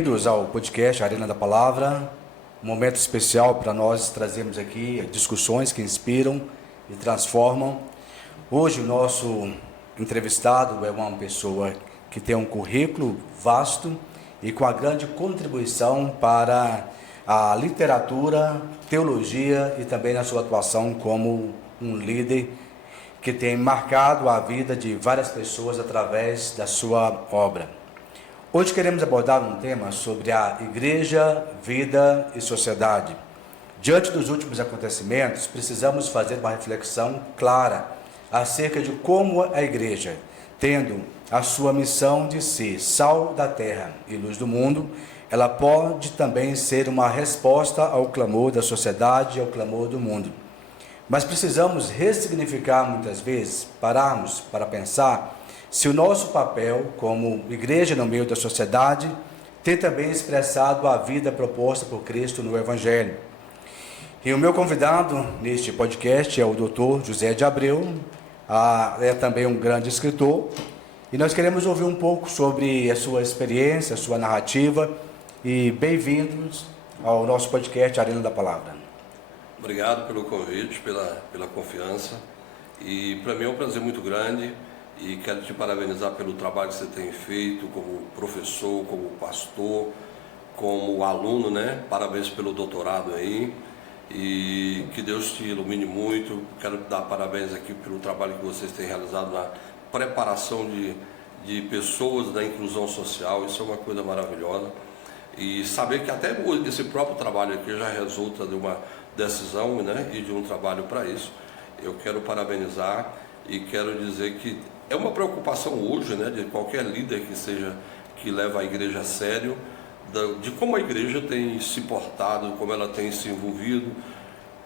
Bem-vindos ao podcast Arena da Palavra, um momento especial para nós trazermos aqui discussões que inspiram e transformam. Hoje o nosso entrevistado é uma pessoa que tem um currículo vasto e com a grande contribuição para a literatura, teologia e também na sua atuação como um líder que tem marcado a vida de várias pessoas através da sua obra. Hoje queremos abordar um tema sobre a igreja, vida e sociedade. Diante dos últimos acontecimentos, precisamos fazer uma reflexão clara acerca de como a igreja, tendo a sua missão de ser sal da terra e luz do mundo, ela pode também ser uma resposta ao clamor da sociedade e ao clamor do mundo. Mas precisamos ressignificar muitas vezes, pararmos para pensar se o nosso papel como igreja no meio da sociedade tem também expressado a vida proposta por Cristo no Evangelho. E o meu convidado neste podcast é o Dr. José de Abreu, é também um grande escritor, e nós queremos ouvir um pouco sobre a sua experiência, a sua narrativa, e bem-vindos ao nosso podcast Arena da Palavra. Obrigado pelo convite, pela confiança, e para mim é um prazer muito grande. E quero te parabenizar pelo trabalho que você tem feito como professor, como pastor, como aluno, né? Parabéns pelo doutorado aí. E que Deus te ilumine muito. Quero dar parabéns aqui pelo trabalho que vocês têm realizado na preparação de pessoas da inclusão social. Isso é uma coisa maravilhosa. E saber que até esse próprio trabalho aqui já resulta de uma decisão, né? E de um trabalho para isso. Eu quero parabenizar e quero dizer que é uma preocupação hoje, né, de qualquer líder que leva a igreja a sério, de como a igreja tem se portado, como ela tem se envolvido,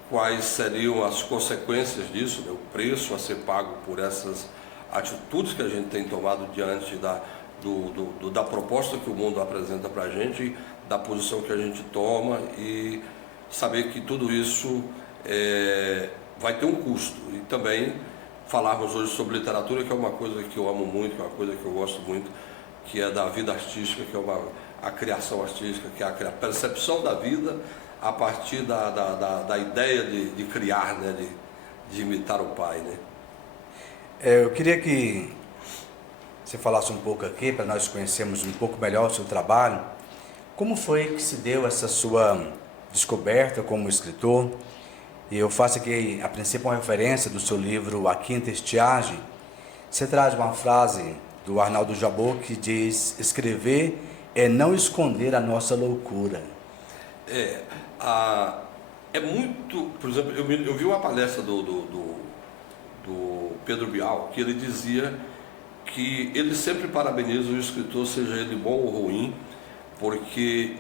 quais seriam as consequências disso, né, o preço a ser pago por essas atitudes que a gente tem tomado diante da proposta que o mundo apresenta para a gente, da posição que a gente toma, e saber que tudo isso vai ter um custo. E também falarmos hoje sobre literatura, que é uma coisa que eu amo muito, que é uma coisa que eu gosto muito, que é da vida artística, que é a criação artística, que é a percepção da vida a partir da ideia de criar, né, de imitar o pai, né? Eu queria que você falasse um pouco aqui, para nós conhecermos um pouco melhor o seu trabalho. Como foi que se deu essa sua descoberta como escritor? E eu faço aqui, a princípio, uma referência do seu livro A Quinta Estiagem. Você traz uma frase do Arnaldo Jabor que diz: escrever é não esconder a nossa loucura. É muito... Por exemplo, eu vi uma palestra do Pedro Bial, que ele dizia que ele sempre parabeniza o escritor, seja ele bom ou ruim, porque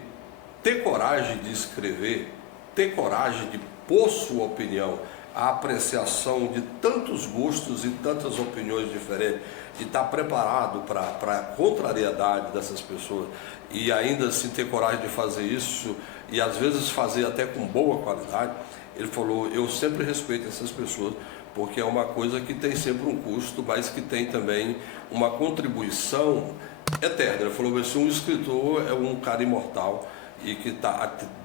ter coragem de escrever, ter coragem de pôr sua opinião, a apreciação de tantos gostos e tantas opiniões diferentes, de estar preparado para a contrariedade dessas pessoas e ainda assim ter coragem de fazer isso e às vezes fazer até com boa qualidade. Ele falou: eu sempre respeito essas pessoas, porque é uma coisa que tem sempre um custo, mas que tem também uma contribuição eterna. Ele falou assim: um escritor é um cara imortal e que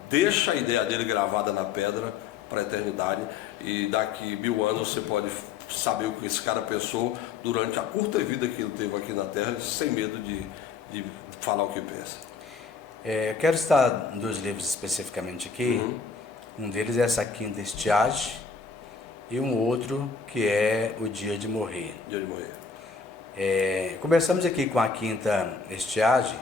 deixa a ideia dele gravada na pedra para a eternidade, e daqui 1000 anos você pode saber o que esse cara pensou durante a curta vida que ele teve aqui na Terra, sem medo de falar o que pensa. Eu quero citar 2 livros especificamente aqui. Um deles é essa Quinta Estiagem e um outro que é O Dia de Morrer. Dia de Morrer. Começamos aqui com a Quinta Estiagem,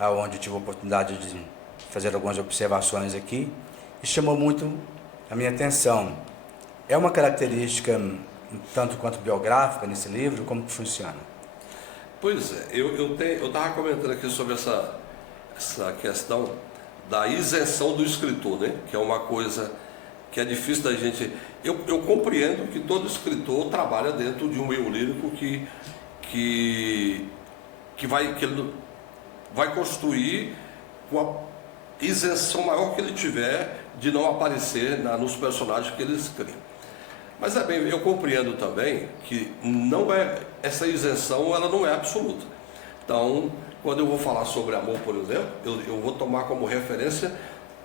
onde eu tive a oportunidade de fazer algumas observações aqui, e chamou muito a minha atenção. É uma característica tanto quanto biográfica nesse livro? Como que funciona? Pois é, eu estava comentando aqui sobre essa questão da isenção do escritor, né? Que é uma coisa que é difícil da gente... Eu compreendo que todo escritor trabalha dentro de um meio lírico que ele vai construir com a isenção maior que ele tiver de não aparecer nos personagens que ele cria. Mas eu compreendo também que essa isenção ela não é absoluta. Então, quando eu vou falar sobre amor, por exemplo, eu vou tomar como referência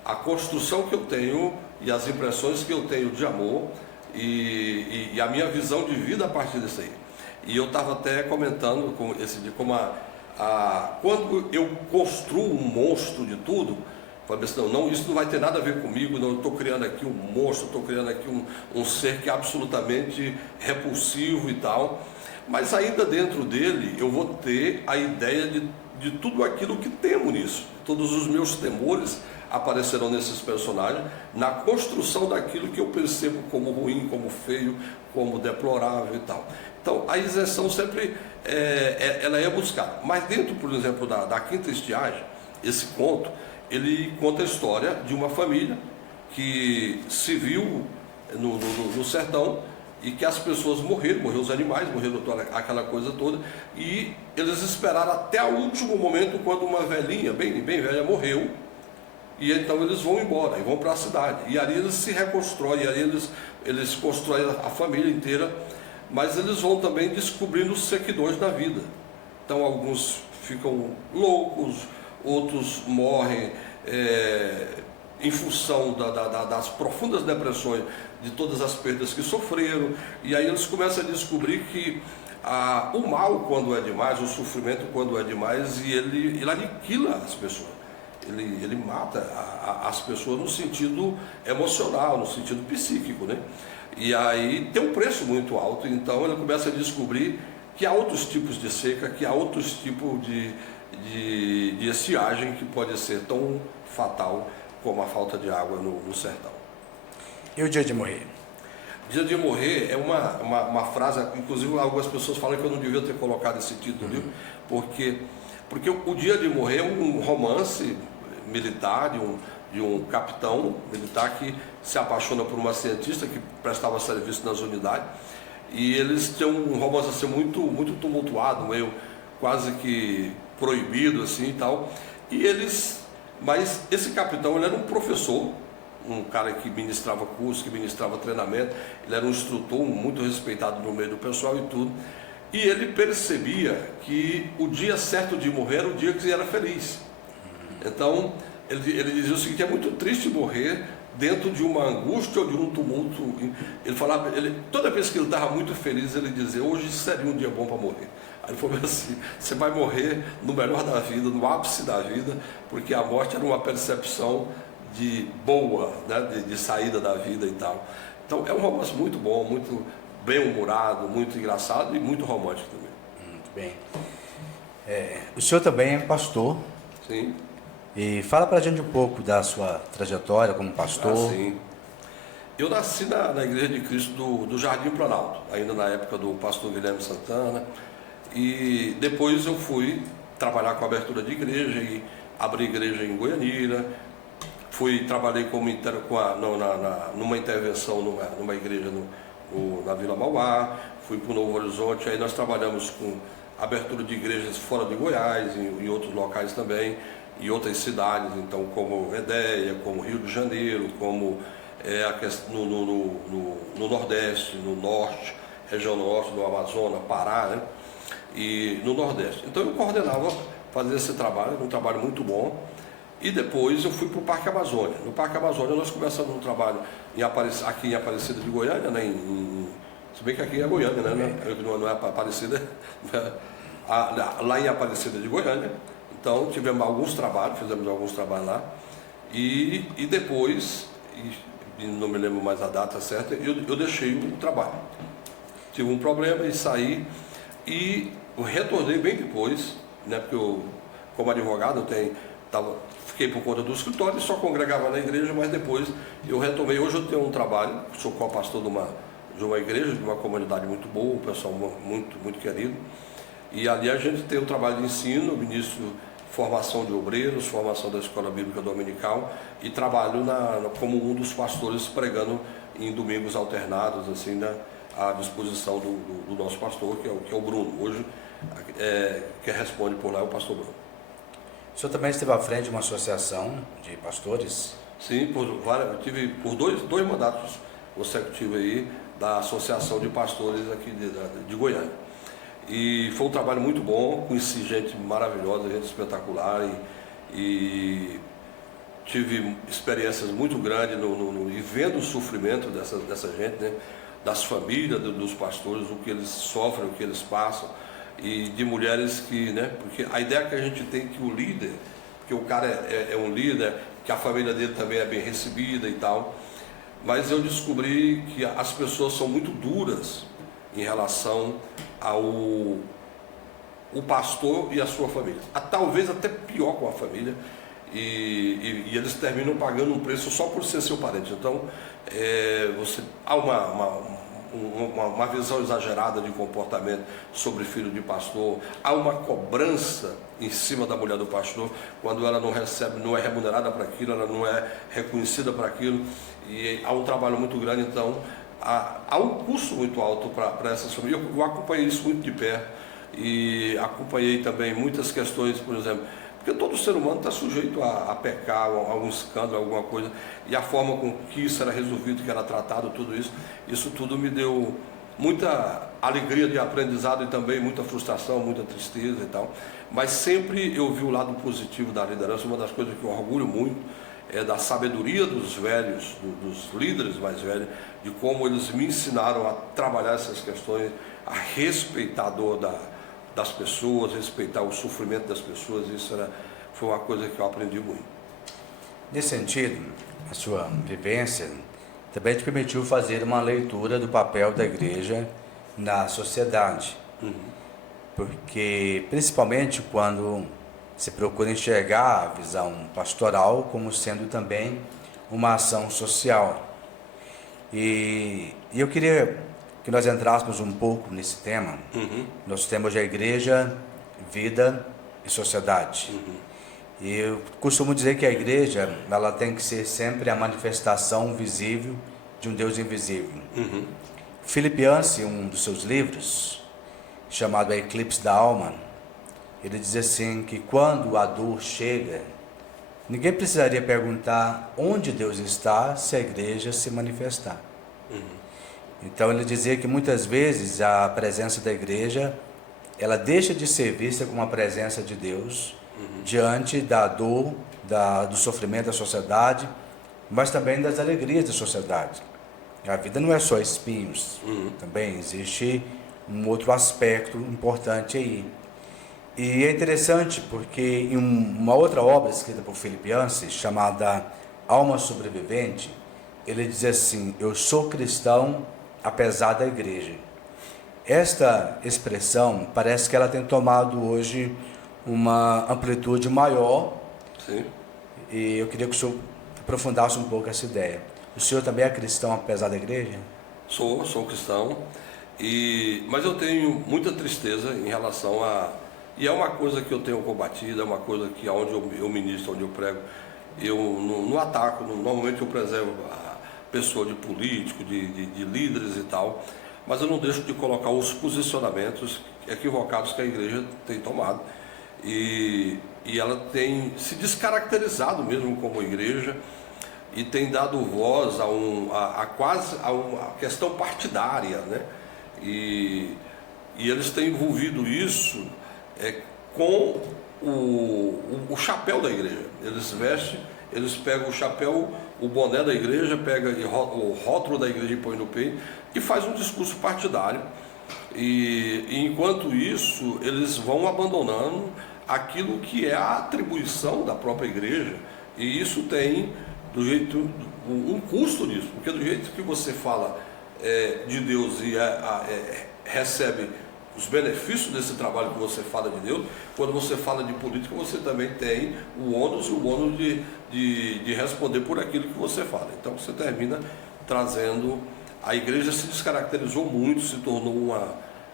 a construção que eu tenho e as impressões que eu tenho de amor e a minha visão de vida a partir disso aí. E eu estava até comentando com esse de como quando eu construo um monstro de tudo, falei assim, não, isso não vai ter nada a ver comigo, não, eu estou criando aqui um monstro, estou criando aqui um ser que é absolutamente repulsivo e tal, mas ainda dentro dele eu vou ter a ideia de tudo aquilo que temo nisso. Todos os meus temores aparecerão nesses personagens, na construção daquilo que eu percebo como ruim, como feio, como deplorável e tal. Então a isenção sempre ela é buscada. Mas dentro, por exemplo, da Quinta Estiagem, esse conto, ele conta a história de uma família que se viu no sertão e que as pessoas morreram os animais, morreram aquela coisa toda, e eles esperaram até o último momento, quando uma velhinha, bem velha, morreu, e então eles vão embora, e vão para a cidade, e ali eles se reconstroem, e ali eles constroem a família inteira, mas eles vão também descobrindo os sequidões da vida. Então alguns ficam loucos, outros morrem em função das profundas depressões, de todas as perdas que sofreram, e aí eles começam a descobrir que o mal, quando é demais, o sofrimento, quando é demais, e ele aniquila as pessoas, ele mata as pessoas no sentido emocional, no sentido psíquico, né? E aí tem um preço muito alto, então ele começa a descobrir que há outros tipos de seca, que há outros tipos de estiagem que pode ser tão fatal como a falta de água no sertão. E o dia de morrer? Dia de morrer é uma frase, inclusive algumas pessoas falam que eu não devia ter colocado esse título, uhum. porque o Dia de Morrer é um romance militar de um capitão militar que se apaixona por uma cientista que prestava serviço nas unidades, e eles têm um romance assim, muito tumultuado, meio quase que proibido assim e tal, mas esse capitão, ele era um professor, um cara que ministrava curso, que ministrava treinamento, ele era um instrutor muito respeitado no meio do pessoal e tudo, e ele percebia que o dia certo de morrer era o dia que ele era feliz. Então ele dizia o seguinte: é muito triste morrer dentro de uma angústia ou de um tumulto. Ele falava, toda vez que ele estava muito feliz, ele dizia: hoje seria um dia bom para morrer. Aí ele falou assim: você vai morrer no melhor da vida, no ápice da vida, porque a morte era uma percepção de boa, né, de saída da vida e tal. Então é um romance muito bom, muito bem-humorado, muito engraçado e muito romântico também. Muito bem. O senhor também é pastor. Sim. E fala pra gente um pouco da sua trajetória como pastor. Sim. Eu nasci na Igreja de Cristo do Jardim Planalto, ainda na época do pastor Guilherme Santana, e depois eu fui trabalhar com abertura de igreja e abri igreja em Goianira. Trabalhei numa intervenção numa igreja na Vila Mauá, fui para o Novo Horizonte, aí nós trabalhamos com abertura de igrejas fora de Goiás, em outros locais também, em outras cidades, então como Edéia, como Rio de Janeiro, como no Nordeste, no Norte, região Norte, no Amazonas, Pará, né? E no Nordeste. Então eu coordenava fazer esse trabalho, um trabalho muito bom. E depois eu fui para o Parque Amazônia. No Parque Amazônia nós começamos um trabalho aqui em Aparecida de Goiânia, né? Se bem que aqui é Goiânia, né? Não é Aparecida, lá em Aparecida de Goiânia. Então fizemos alguns trabalhos lá. E depois, não me lembro mais a data certa, eu deixei o trabalho. Tive um problema e saí, e eu retornei bem depois, né? Porque eu, como advogado, fiquei por conta do escritório e só congregava na igreja, mas depois eu retomei. Hoje eu tenho um trabalho, sou co-pastor de uma igreja, de uma comunidade muito boa, um pessoal muito, muito querido. E ali a gente tem o trabalho de ensino, ministro formação de obreiros, formação da escola bíblica dominical, e trabalho como um dos pastores pregando em domingos alternados, assim, à disposição do nosso pastor, que é o Bruno. Hoje, quem responde por lá é o pastor Bruno. O senhor também esteve à frente de uma associação de pastores? Sim, eu tive por dois mandatos consecutivos aí da Associação de Pastores aqui de Goiânia. E foi um trabalho muito bom, conheci gente maravilhosa, gente espetacular e tive experiências muito grandes e vendo o sofrimento dessa gente, né? Das famílias, dos pastores, o que eles sofrem, o que eles passam, e de mulheres que, né? Porque a ideia que a gente tem que o líder, porque o cara é um líder, que a família dele também é bem recebida e tal, mas eu descobri que as pessoas são muito duras em relação ao o pastor e a sua família, talvez até pior com a família, e eles terminam pagando um preço só por ser seu parente. Então, há uma visão exagerada de comportamento sobre filho de pastor, há uma cobrança em cima da mulher do pastor, quando ela não recebe, não é remunerada para aquilo, ela não é reconhecida para aquilo, e há um trabalho muito grande. Então há um custo muito alto para essas famílias. Eu acompanhei isso muito de perto e acompanhei também muitas questões, por exemplo, porque todo ser humano está sujeito a pecar, a algum escândalo, alguma coisa, e a forma com que isso era resolvido, que era tratado, tudo isso tudo me deu muita alegria de aprendizado e também muita frustração, muita tristeza e tal. Mas sempre eu vi o lado positivo da liderança. Uma das coisas que eu orgulho muito é da sabedoria dos velhos, dos líderes mais velhos, de como eles me ensinaram a trabalhar essas questões, a respeitar a dor das pessoas, respeitar o sofrimento das pessoas. Isso foi uma coisa que eu aprendi muito. Nesse sentido, a sua vivência também te permitiu fazer uma leitura do papel da igreja na sociedade. Porque, principalmente quando se procura enxergar a visão pastoral como sendo também uma ação social. E eu queria que nós entrássemos um pouco nesse tema. Nós temos a igreja, vida e sociedade. E eu costumo dizer que a igreja, ela tem que ser sempre a manifestação visível de um Deus invisível. Philip Yancey, um dos seus livros, chamado A Eclipse da Alma, ele diz assim que quando a dor chega, ninguém precisaria perguntar onde Deus está se a igreja se manifestar. Então ele dizia que muitas vezes a presença da igreja, ela deixa de ser vista como a presença de Deus diante da dor, do sofrimento da sociedade, mas também das alegrias da sociedade. A vida não é só espinhos, também existe um outro aspecto importante aí. E é interessante porque em uma outra obra escrita por Philip Yancey, chamada Alma Sobrevivente, ele diz assim: eu sou cristão apesar da igreja. Esta expressão parece que ela tem tomado hoje uma amplitude maior. Sim. E eu queria que o senhor aprofundasse um pouco essa ideia. O senhor também é cristão apesar da igreja? Sou cristão, mas eu tenho muita tristeza em relação a... E é uma coisa que eu tenho combatido, é uma coisa que onde eu ministro, onde eu prego, eu não ataco, normalmente eu preservo a pessoa de político, de líderes e tal, mas eu não deixo de colocar os posicionamentos equivocados que a igreja tem tomado. E ela tem se descaracterizado mesmo como igreja e tem dado voz quase a uma questão partidária, né? E eles têm envolvido isso com o chapéu da igreja. Eles pegam o chapéu, o boné da igreja, pegam o rótulo da igreja e põe no peito e faz um discurso partidário. E enquanto isso, eles vão abandonando aquilo que é a atribuição da própria igreja, e isso tem um custo nisso, porque do jeito que você fala de Deus e recebe os benefícios desse trabalho que você fala de Deus, quando você fala de política, você também tem o ônus de responder por aquilo que você fala. Então você termina trazendo... A igreja se descaracterizou muito, se tornou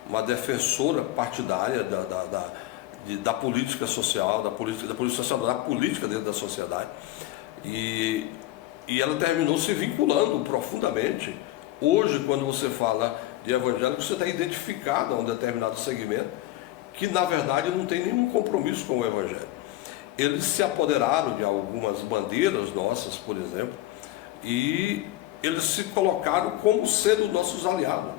uma defensora partidária da política social, da política dentro da sociedade, e ela terminou se vinculando profundamente. Hoje, quando você fala de evangélico, você está identificado a um determinado segmento que na verdade não tem nenhum compromisso com o evangelho. Eles se apoderaram de algumas bandeiras nossas, por exemplo, e eles se colocaram como sendo nossos aliados.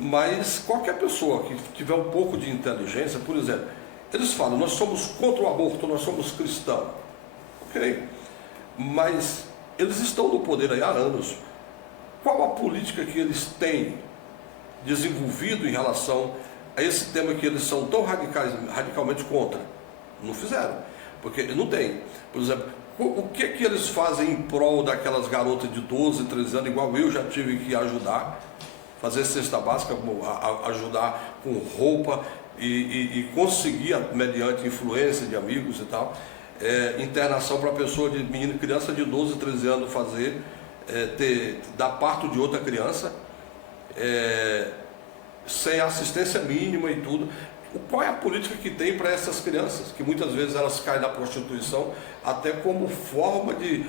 Mas qualquer pessoa que tiver um pouco de inteligência, por exemplo, eles falam, nós somos contra o aborto, nós somos cristãos. Ok, mas eles estão no poder aí há anos. Qual a política que eles têm desenvolvido em relação a esse tema que eles são tão radicalmente contra? Não fizeram, porque não tem. Por exemplo, o que eles fazem em prol daquelas garotas de 12, 13 anos, igual eu já tive que ajudar, fazer cesta básica, ajudar com roupa e conseguir, mediante influência de amigos e tal, internação para pessoa de menina, criança de 12, 13 anos fazer, dar parto de outra criança, sem assistência mínima e tudo. Qual é a política que tem para essas crianças, que muitas vezes elas caem na prostituição, até como forma de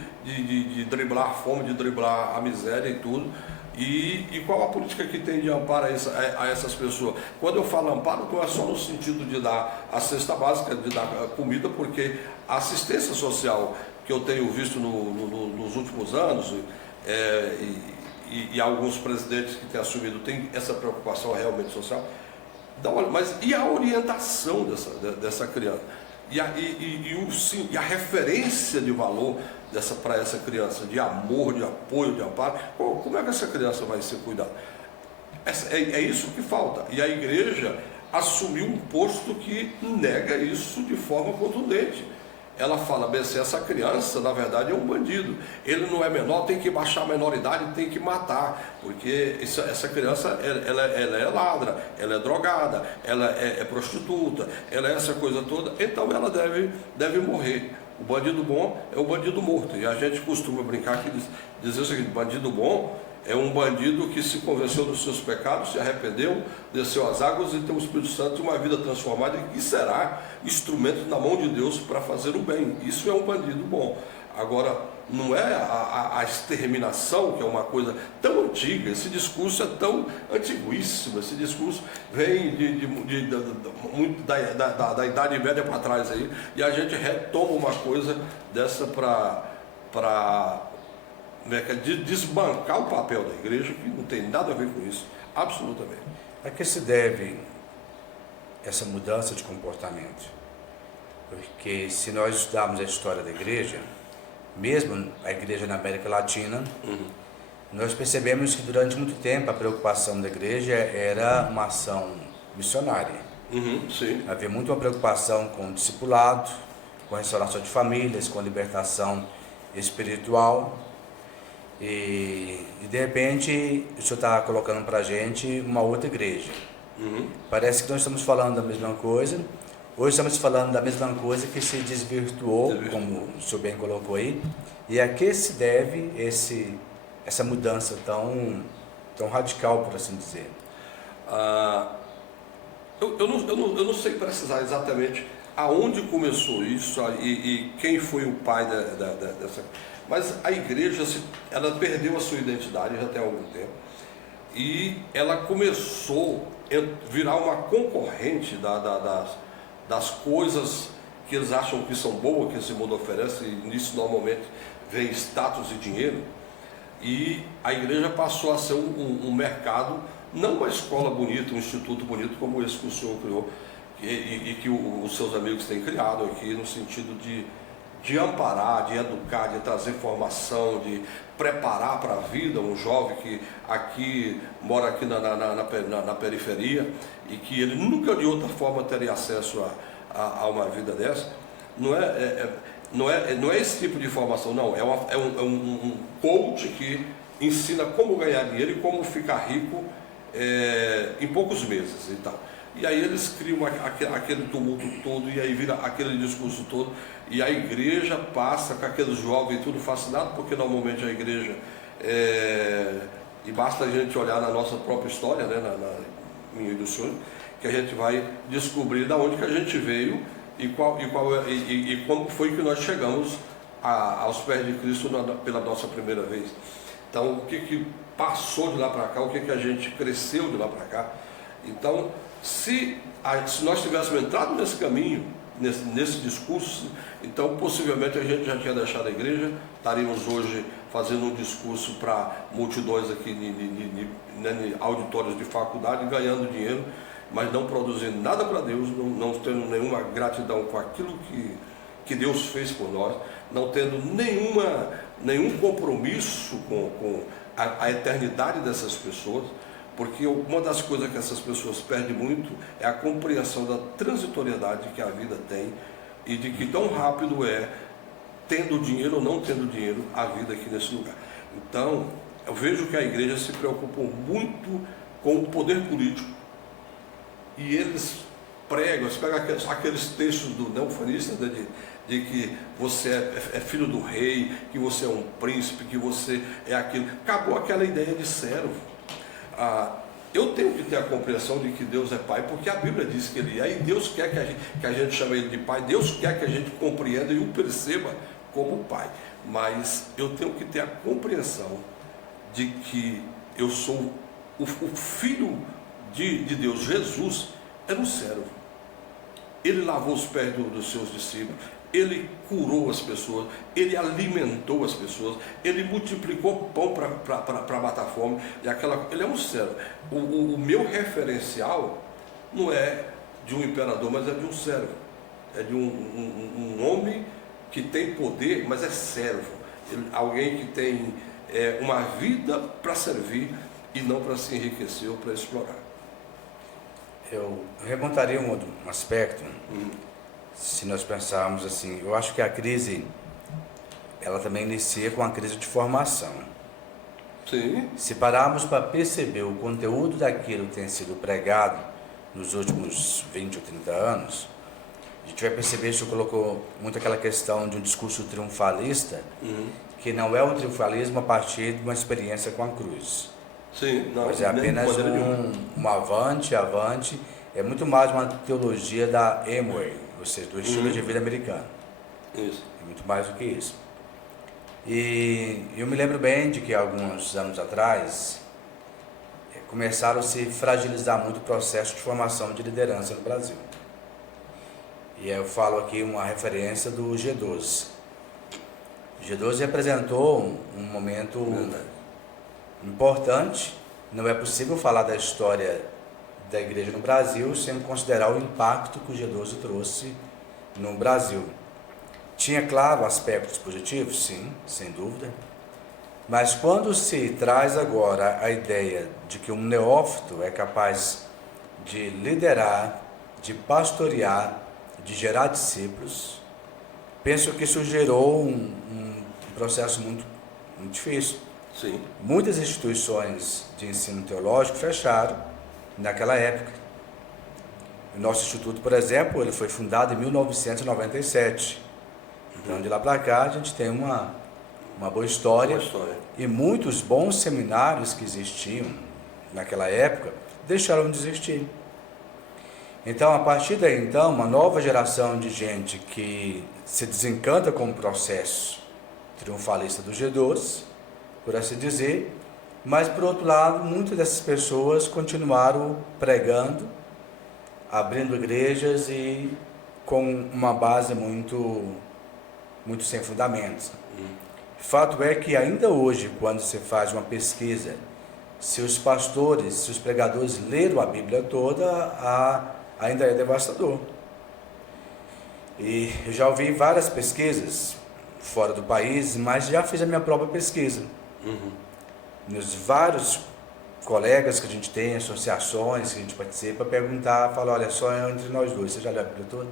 driblar a fome, de driblar a miséria e tudo. E qual a política que tem de amparo a essas pessoas? Quando eu falo amparo, não é só no sentido de dar a cesta básica, de dar comida, porque a assistência social que eu tenho visto nos últimos anos, e alguns presidentes que têm assumido têm essa preocupação realmente social, mas e a orientação dessa criança? E a referência de valor para essa criança, de amor, de apoio, de amparo, como é que essa criança vai ser cuidada? É isso que falta. E a igreja assumiu um posto que nega isso de forma contundente. Ela fala, bem assim, essa criança na verdade é um bandido, ele não é menor, tem que baixar a menoridade, tem que matar, porque essa criança ela é ladra, ela é drogada, ela é prostituta, ela é essa coisa toda, então ela deve morrer. O bandido bom é o bandido morto, e a gente costuma brincar que dizer o seguinte: bandido bom é um bandido que se convenceu dos seus pecados, se arrependeu, desceu as águas e tem o Espírito Santo e uma vida transformada, e que será instrumento na mão de Deus para fazer o bem. Isso é um bandido bom. Agora, não é a exterminação, que é uma coisa tão antiga, esse discurso é tão antiguíssimo, esse discurso vem da Idade Média para trás aí, e a gente retoma uma coisa dessa para desbancar o papel da igreja, que não tem nada a ver com isso, absolutamente. A que se deve essa mudança de comportamento? Porque se nós estudarmos a história da igreja, mesmo a igreja na América Latina, nós percebemos que durante muito tempo a preocupação da igreja era uma ação missionária. Sim. Havia muito uma preocupação com o discipulado, com a restauração de famílias, com a libertação espiritual. E de repente o senhor está colocando para a gente uma outra igreja. Parece que nós estamos falando da mesma coisa. Hoje estamos falando da mesma coisa que se desvirtuou, como o senhor bem colocou aí. E a que se deve essa mudança tão radical, por assim dizer? Eu não sei precisar exatamente aonde começou isso e quem foi o pai dessa... Mas a igreja, ela perdeu a sua identidade já tem algum tempo, e ela começou a virar uma concorrente das coisas que eles acham que são boas, que esse mundo oferece, e nisso normalmente vem status e dinheiro, e a igreja passou a ser um mercado, não uma escola bonita, um instituto bonito como esse que o senhor criou, e que os seus amigos têm criado aqui, no sentido de amparar, de educar, de trazer formação, de preparar para a vida um jovem que aqui mora aqui na periferia, e que ele nunca de outra forma teria acesso a uma vida dessa. Não é esse tipo de formação, não. É um coach que ensina como ganhar dinheiro e como ficar rico em poucos meses e tal. E aí eles criam aquele tumulto todo, e aí vira aquele discurso todo, e a igreja passa com aqueles jovens tudo fascinado, porque normalmente a igreja, e basta a gente olhar na nossa própria história, né, na minha e do senhor, que a gente vai descobrir de onde que a gente veio e como foi que nós chegamos aos pés de Cristo pela nossa primeira vez. Então, o que passou de lá para cá, o que a gente cresceu de lá para cá. Então, se nós tivéssemos entrado nesse caminho, nesse discurso, Então, possivelmente, a gente já tinha deixado a igreja, estaríamos hoje fazendo um discurso para multidões aqui em auditórios de faculdade, ganhando dinheiro, mas não produzindo nada para Deus, não tendo nenhuma gratidão com aquilo que Deus fez por nós, não tendo nenhum compromisso com a eternidade dessas pessoas, porque uma das coisas que essas pessoas perdem muito é a compreensão da transitoriedade que a vida tem e de que tão rápido é, tendo dinheiro ou não tendo dinheiro, a vida aqui nesse lugar. Então, eu vejo que a igreja se preocupa muito com o poder político e eles pregam, eles pegam aqueles textos do neofanista, né, de que você é filho do rei, que você é um príncipe, que você é aquilo. Acabou aquela ideia de servo. Eu tenho que ter a compreensão de que Deus é Pai, porque a Bíblia diz que Ele é, e Deus quer que a gente chame Ele de Pai, Deus quer que a gente compreenda e o perceba como Pai. Mas eu tenho que ter a compreensão de que eu sou o Filho de Deus. Jesus era um servo. Ele lavou os pés dos seus discípulos, ele curou as pessoas, ele alimentou as pessoas, ele multiplicou pão para matar fome, ele é um servo. O meu referencial não é de um imperador, mas é de um servo, é de um homem que tem poder, mas é servo, alguém que tem uma vida para servir e não para se enriquecer ou para explorar. Eu remontaria um outro aspecto. Se nós pensarmos assim, eu acho que a crise, ela também inicia com a crise de formação. Sim. Se pararmos para perceber o conteúdo daquilo que tem sido pregado nos últimos 20 ou 30 anos, a gente vai perceber, isso colocou muito aquela questão de um discurso triunfalista, que não é um triunfalismo a partir de uma experiência com a cruz. Sim, não, mas é apenas um avante, é muito mais uma teologia da Amway, ou seja, do estilo de vida americano. Isso. É muito mais do que isso. E eu me lembro bem de que alguns anos atrás começaram a se fragilizar muito o processo de formação de liderança no Brasil. E eu falo aqui uma referência do G12. O G12 representou um momento importante. Não é possível falar da história da igreja no Brasil sem considerar o impacto que o G12 trouxe no Brasil. Tinha, claro, aspectos positivos, sim, sem dúvida, mas quando se traz agora a ideia de que um neófito é capaz de liderar, de pastorear, de gerar discípulos, penso que isso gerou um processo muito difícil. Sim. Muitas instituições de ensino teológico fecharam naquela época. O nosso instituto, por exemplo, ele foi fundado em 1997. Então, de lá para cá, a gente tem uma boa história. E muitos bons seminários que existiam naquela época deixaram de existir. Então, a partir daí, então, uma nova geração de gente que se desencanta com o processo triunfalista do G12, por assim dizer, mas, por outro lado, muitas dessas pessoas continuaram pregando, abrindo igrejas e com uma base muito sem fundamentos. Fato é que ainda hoje, quando se faz uma pesquisa, se os pastores, se os pregadores leram a Bíblia toda, ainda é devastador. E eu já ouvi várias pesquisas fora do país, mas já fiz a minha própria pesquisa. Nos vários colegas que a gente tem, associações que a gente participa, perguntar, falar, olha, só entre nós dois, você já leu a Bíblia toda?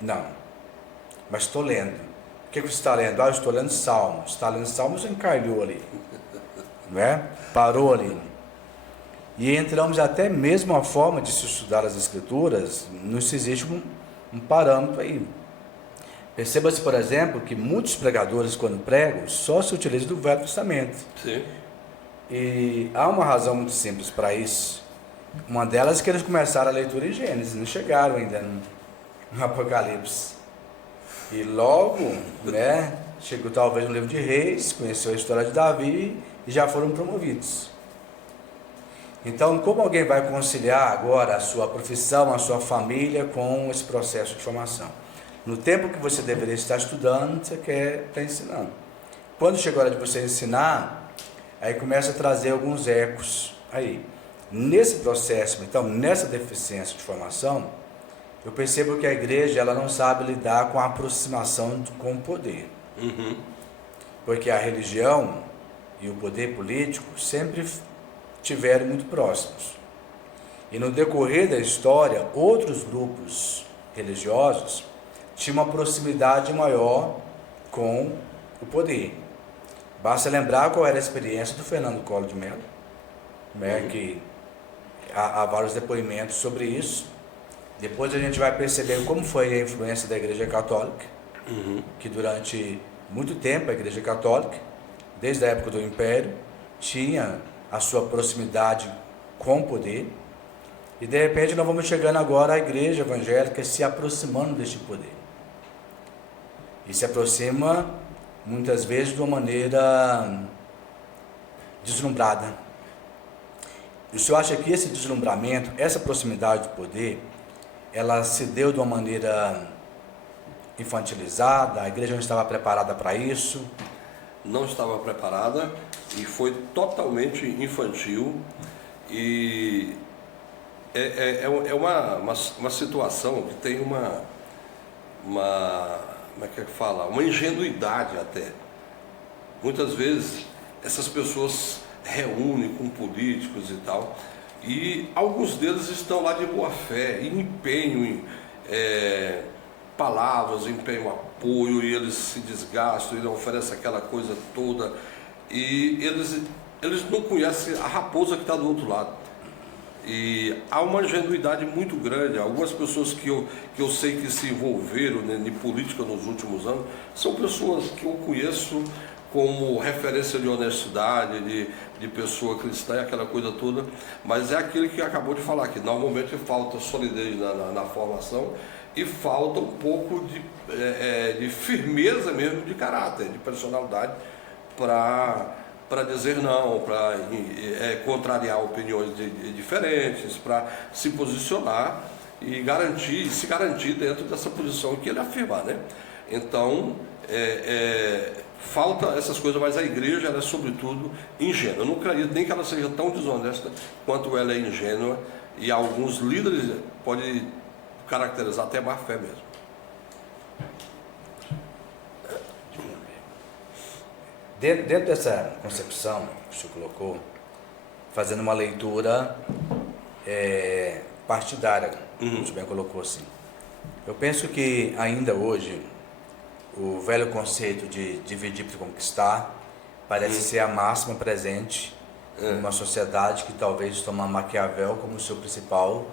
Não, mas estou lendo. O que você está lendo? Eu estou lendo Salmos. Está lendo Salmos, encalhou ali, não é? Parou ali. E entramos até mesmo a forma de se estudar as Escrituras, não se existe um parâmetro aí. Perceba-se, por exemplo, que muitos pregadores, quando pregam, só se utilizam do Velho Testamento. Sim. E há uma razão muito simples para isso. Uma delas é que eles começaram a leitura em Gênesis, não chegaram ainda no Apocalipse. E logo, chegou talvez no livro de Reis, conheceu a história de Davi e já foram promovidos. Então, como alguém vai conciliar agora a sua profissão, a sua família com esse processo de formação? No tempo que você deveria estar estudando, você quer estar ensinando. Quando chega a hora de você ensinar, aí começa a trazer alguns ecos. Aí, nesse processo, então, nessa deficiência de formação, eu percebo que a igreja ela não sabe lidar com a aproximação com o poder. Porque a religião e o poder político sempre estiveram muito próximos. E no decorrer da história, outros grupos religiosos tinham uma proximidade maior com o poder. Basta lembrar qual era a experiência do Fernando Collor de Mello, né, que há vários depoimentos sobre isso. Depois a gente vai perceber como foi a influência da Igreja Católica, que durante muito tempo a Igreja Católica, desde a época do Império, tinha a sua proximidade com o poder. E de repente nós vamos chegando agora à igreja evangélica se aproximando deste poder. E se aproxima muitas vezes de uma maneira deslumbrada. E o senhor acha que esse deslumbramento, essa proximidade do poder, ela se deu de uma maneira infantilizada? A igreja não estava preparada para isso? Não estava preparada e foi totalmente infantil. E é uma situação que tem como é que fala? Uma ingenuidade até. Muitas vezes essas pessoas reúnem com políticos e tal, e alguns deles estão lá de boa fé, e empenham palavras, empenham apoio, e eles se desgastam, e não oferecem aquela coisa toda, e eles não conhecem a raposa que está do outro lado. E há uma ingenuidade muito grande. Algumas pessoas que eu sei que se envolveram em política nos últimos anos são pessoas que eu conheço como referência de honestidade, de pessoa cristã e aquela coisa toda, mas é aquele que acabou de falar, que normalmente falta solidez na formação e falta um pouco de firmeza mesmo de caráter, de personalidade para dizer não, para contrariar opiniões diferentes, para se posicionar e se garantir dentro dessa posição que ele afirma, né? Então, falta essas coisas, mas a igreja ela é sobretudo ingênua. Eu não acredito nem que ela seja tão desonesta quanto ela é ingênua, e alguns líderes podem caracterizar até má fé mesmo. Dentro dessa concepção que o senhor colocou, fazendo uma leitura partidária, como o senhor bem colocou assim, eu penso que ainda hoje o velho conceito de dividir para conquistar parece ser a máxima presente em uma sociedade que talvez toma Maquiavel como seu principal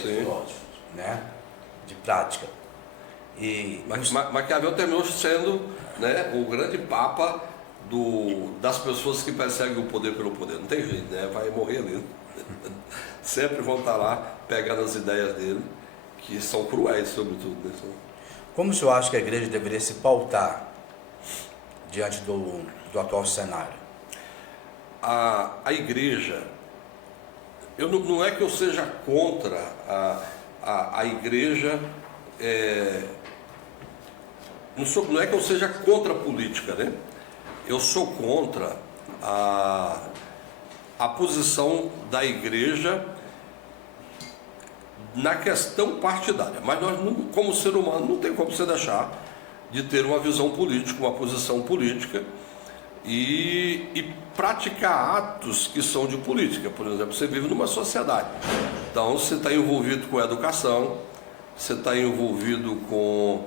filósofo, né, de prática. Mas Maquiavel terminou sendo, né, o grande papa das pessoas que perseguem o poder pelo poder. Não tem jeito, né? Vai morrer ali. Sempre vão estar lá pegando as ideias dele, que são cruéis, sobretudo. Né? Como o senhor acha que a igreja deveria se pautar diante do atual cenário? A igreja, não é que eu seja contra a igreja, não é que eu seja contra a política, né? Eu sou contra a posição da igreja na questão partidária, mas nós, como ser humano, não tem como você deixar de ter uma visão política, uma posição política e praticar atos que são de política. Por exemplo, você vive numa sociedade, então você está envolvido com a educação, você está envolvido com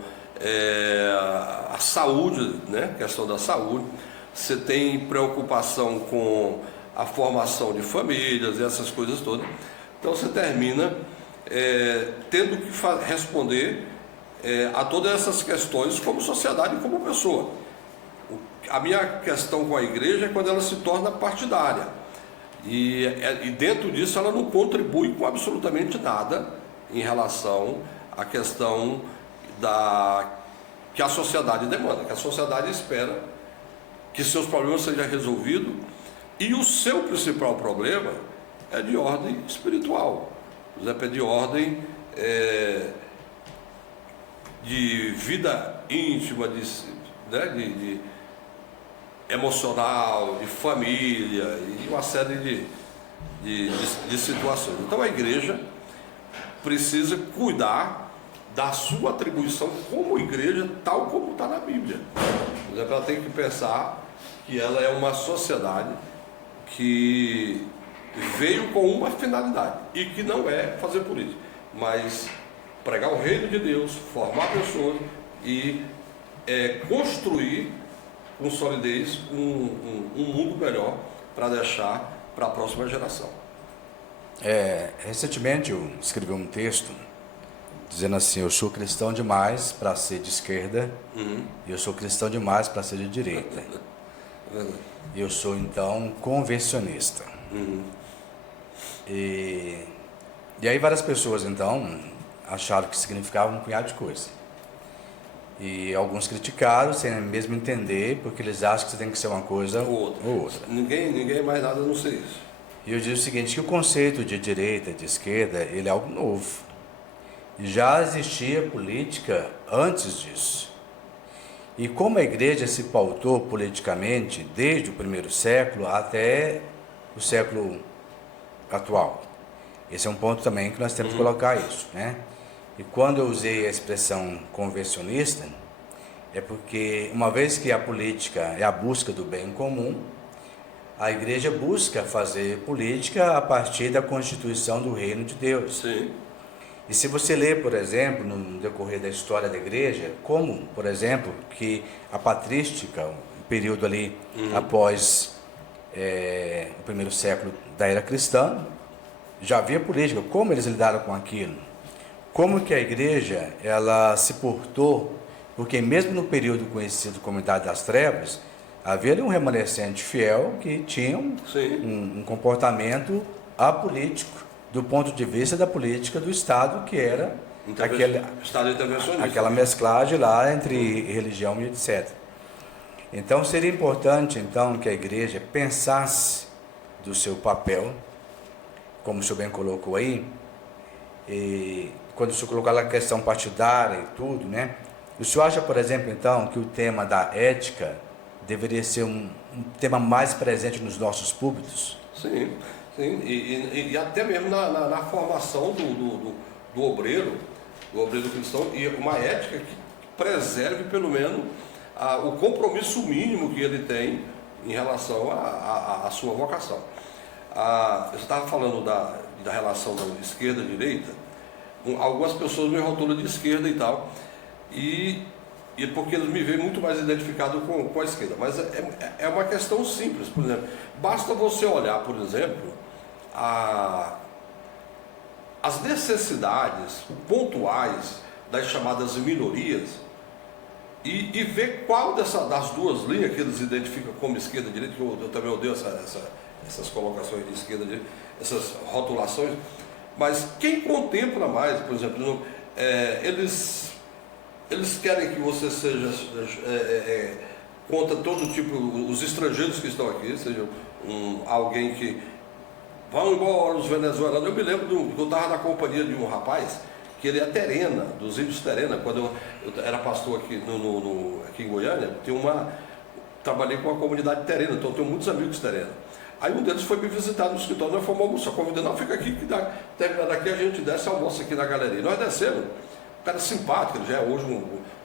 a saúde, né? Questão da saúde, você tem preocupação com a formação de famílias, essas coisas todas. Então você termina tendo que responder a todas essas questões como sociedade e como pessoa. A minha questão com a igreja é quando ela se torna partidária, e dentro disso ela não contribui com absolutamente nada em relação à questão que a sociedade demanda, que a sociedade espera que seus problemas sejam resolvidos, e o seu principal problema é de ordem espiritual, é de ordem de vida íntima, né, de emocional, de família e uma série de situações. Então a igreja precisa cuidar da sua atribuição como igreja, tal como está na Bíblia. Por exemplo, ela tem que pensar que ela é uma sociedade que veio com uma finalidade e que não é fazer política, mas pregar o reino de Deus, formar pessoas e construir com solidez um mundo melhor para deixar para a próxima geração. Recentemente eu escrevi um texto dizendo assim: eu sou cristão demais para ser de esquerda, e eu sou cristão demais para ser de direita. E eu sou então convencionista. E aí várias pessoas então acharam que significava um punhado de coisa. E alguns criticaram sem mesmo entender, porque eles acham que você tem que ser uma coisa ou outra. Ninguém mais nada não sei isso. E eu digo o seguinte, que o conceito de direita e de esquerda, ele é algo novo. Já existia política antes disso. E como a igreja se pautou politicamente desde o primeiro século até o século atual. Esse é um ponto também que nós temos que colocar isso, né? E quando eu usei a expressão convencionista, é porque uma vez que a política é a busca do bem comum, a igreja busca fazer política a partir da constituição do reino de Deus. Sim. E se você ler, por exemplo, no decorrer da história da igreja, como, por exemplo, que a patrística, um período ali após o primeiro século da era cristã, já havia política, como eles lidaram com aquilo, como que a igreja ela se portou, porque mesmo no período conhecido como Idade das Trevas, havia ali um remanescente fiel que tinha um comportamento apolítico, do ponto de vista da política do Estado, que era aquela mesclagem lá entre religião e etc. Então seria importante então que a igreja pensasse do seu papel, como o senhor bem colocou aí, e quando o senhor colocou a questão partidária e tudo, né? O senhor acha, por exemplo, então, que o tema da ética deveria ser um tema mais presente nos nossos púlpitos? Sim. E até mesmo na formação do obreiro cristão, e uma ética que preserve pelo menos o compromisso mínimo que ele tem em relação à sua vocação. Você estava falando da relação da esquerda e direita, algumas pessoas me rotulam de esquerda e tal, e porque eles me veem muito mais identificado com a esquerda, mas é uma questão simples. Por exemplo, basta você olhar, por exemplo, as necessidades pontuais das chamadas minorias e ver qual das duas linhas que eles identificam como esquerda e direita, que eu também odeio essas colocações de esquerda e direita, essas rotulações, mas quem contempla mais, por exemplo, eles querem que você seja contra todo tipo, os estrangeiros que estão aqui, seja alguém que vão embora os venezuelanos. Eu me lembro que eu estava na companhia de um rapaz, que ele é terena, dos índios terena, quando eu era pastor aqui, aqui em Goiânia, trabalhei com uma comunidade terena, então eu tenho muitos amigos terenos. Aí um deles foi me visitar no escritório, nós fomos almoçar, convidando, não, fica aqui, que terminando aqui a gente desce almoço aqui na galeria. Nós descemos, um cara simpático, ele já é hoje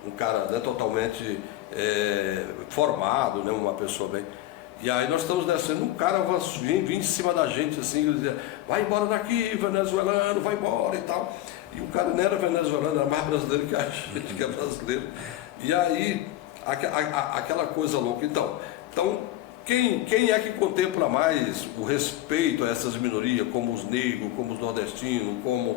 um cara, né, totalmente formado, né, uma pessoa bem... E aí nós estamos descendo, um cara vinha em cima da gente assim, ele dizia, vai embora daqui, venezuelano, vai embora e tal. E o cara não era venezuelano, era mais brasileiro que a gente, que é brasileiro. E aí, aquela coisa louca. Então quem é que contempla mais o respeito a essas minorias, como os negros, como os nordestinos, como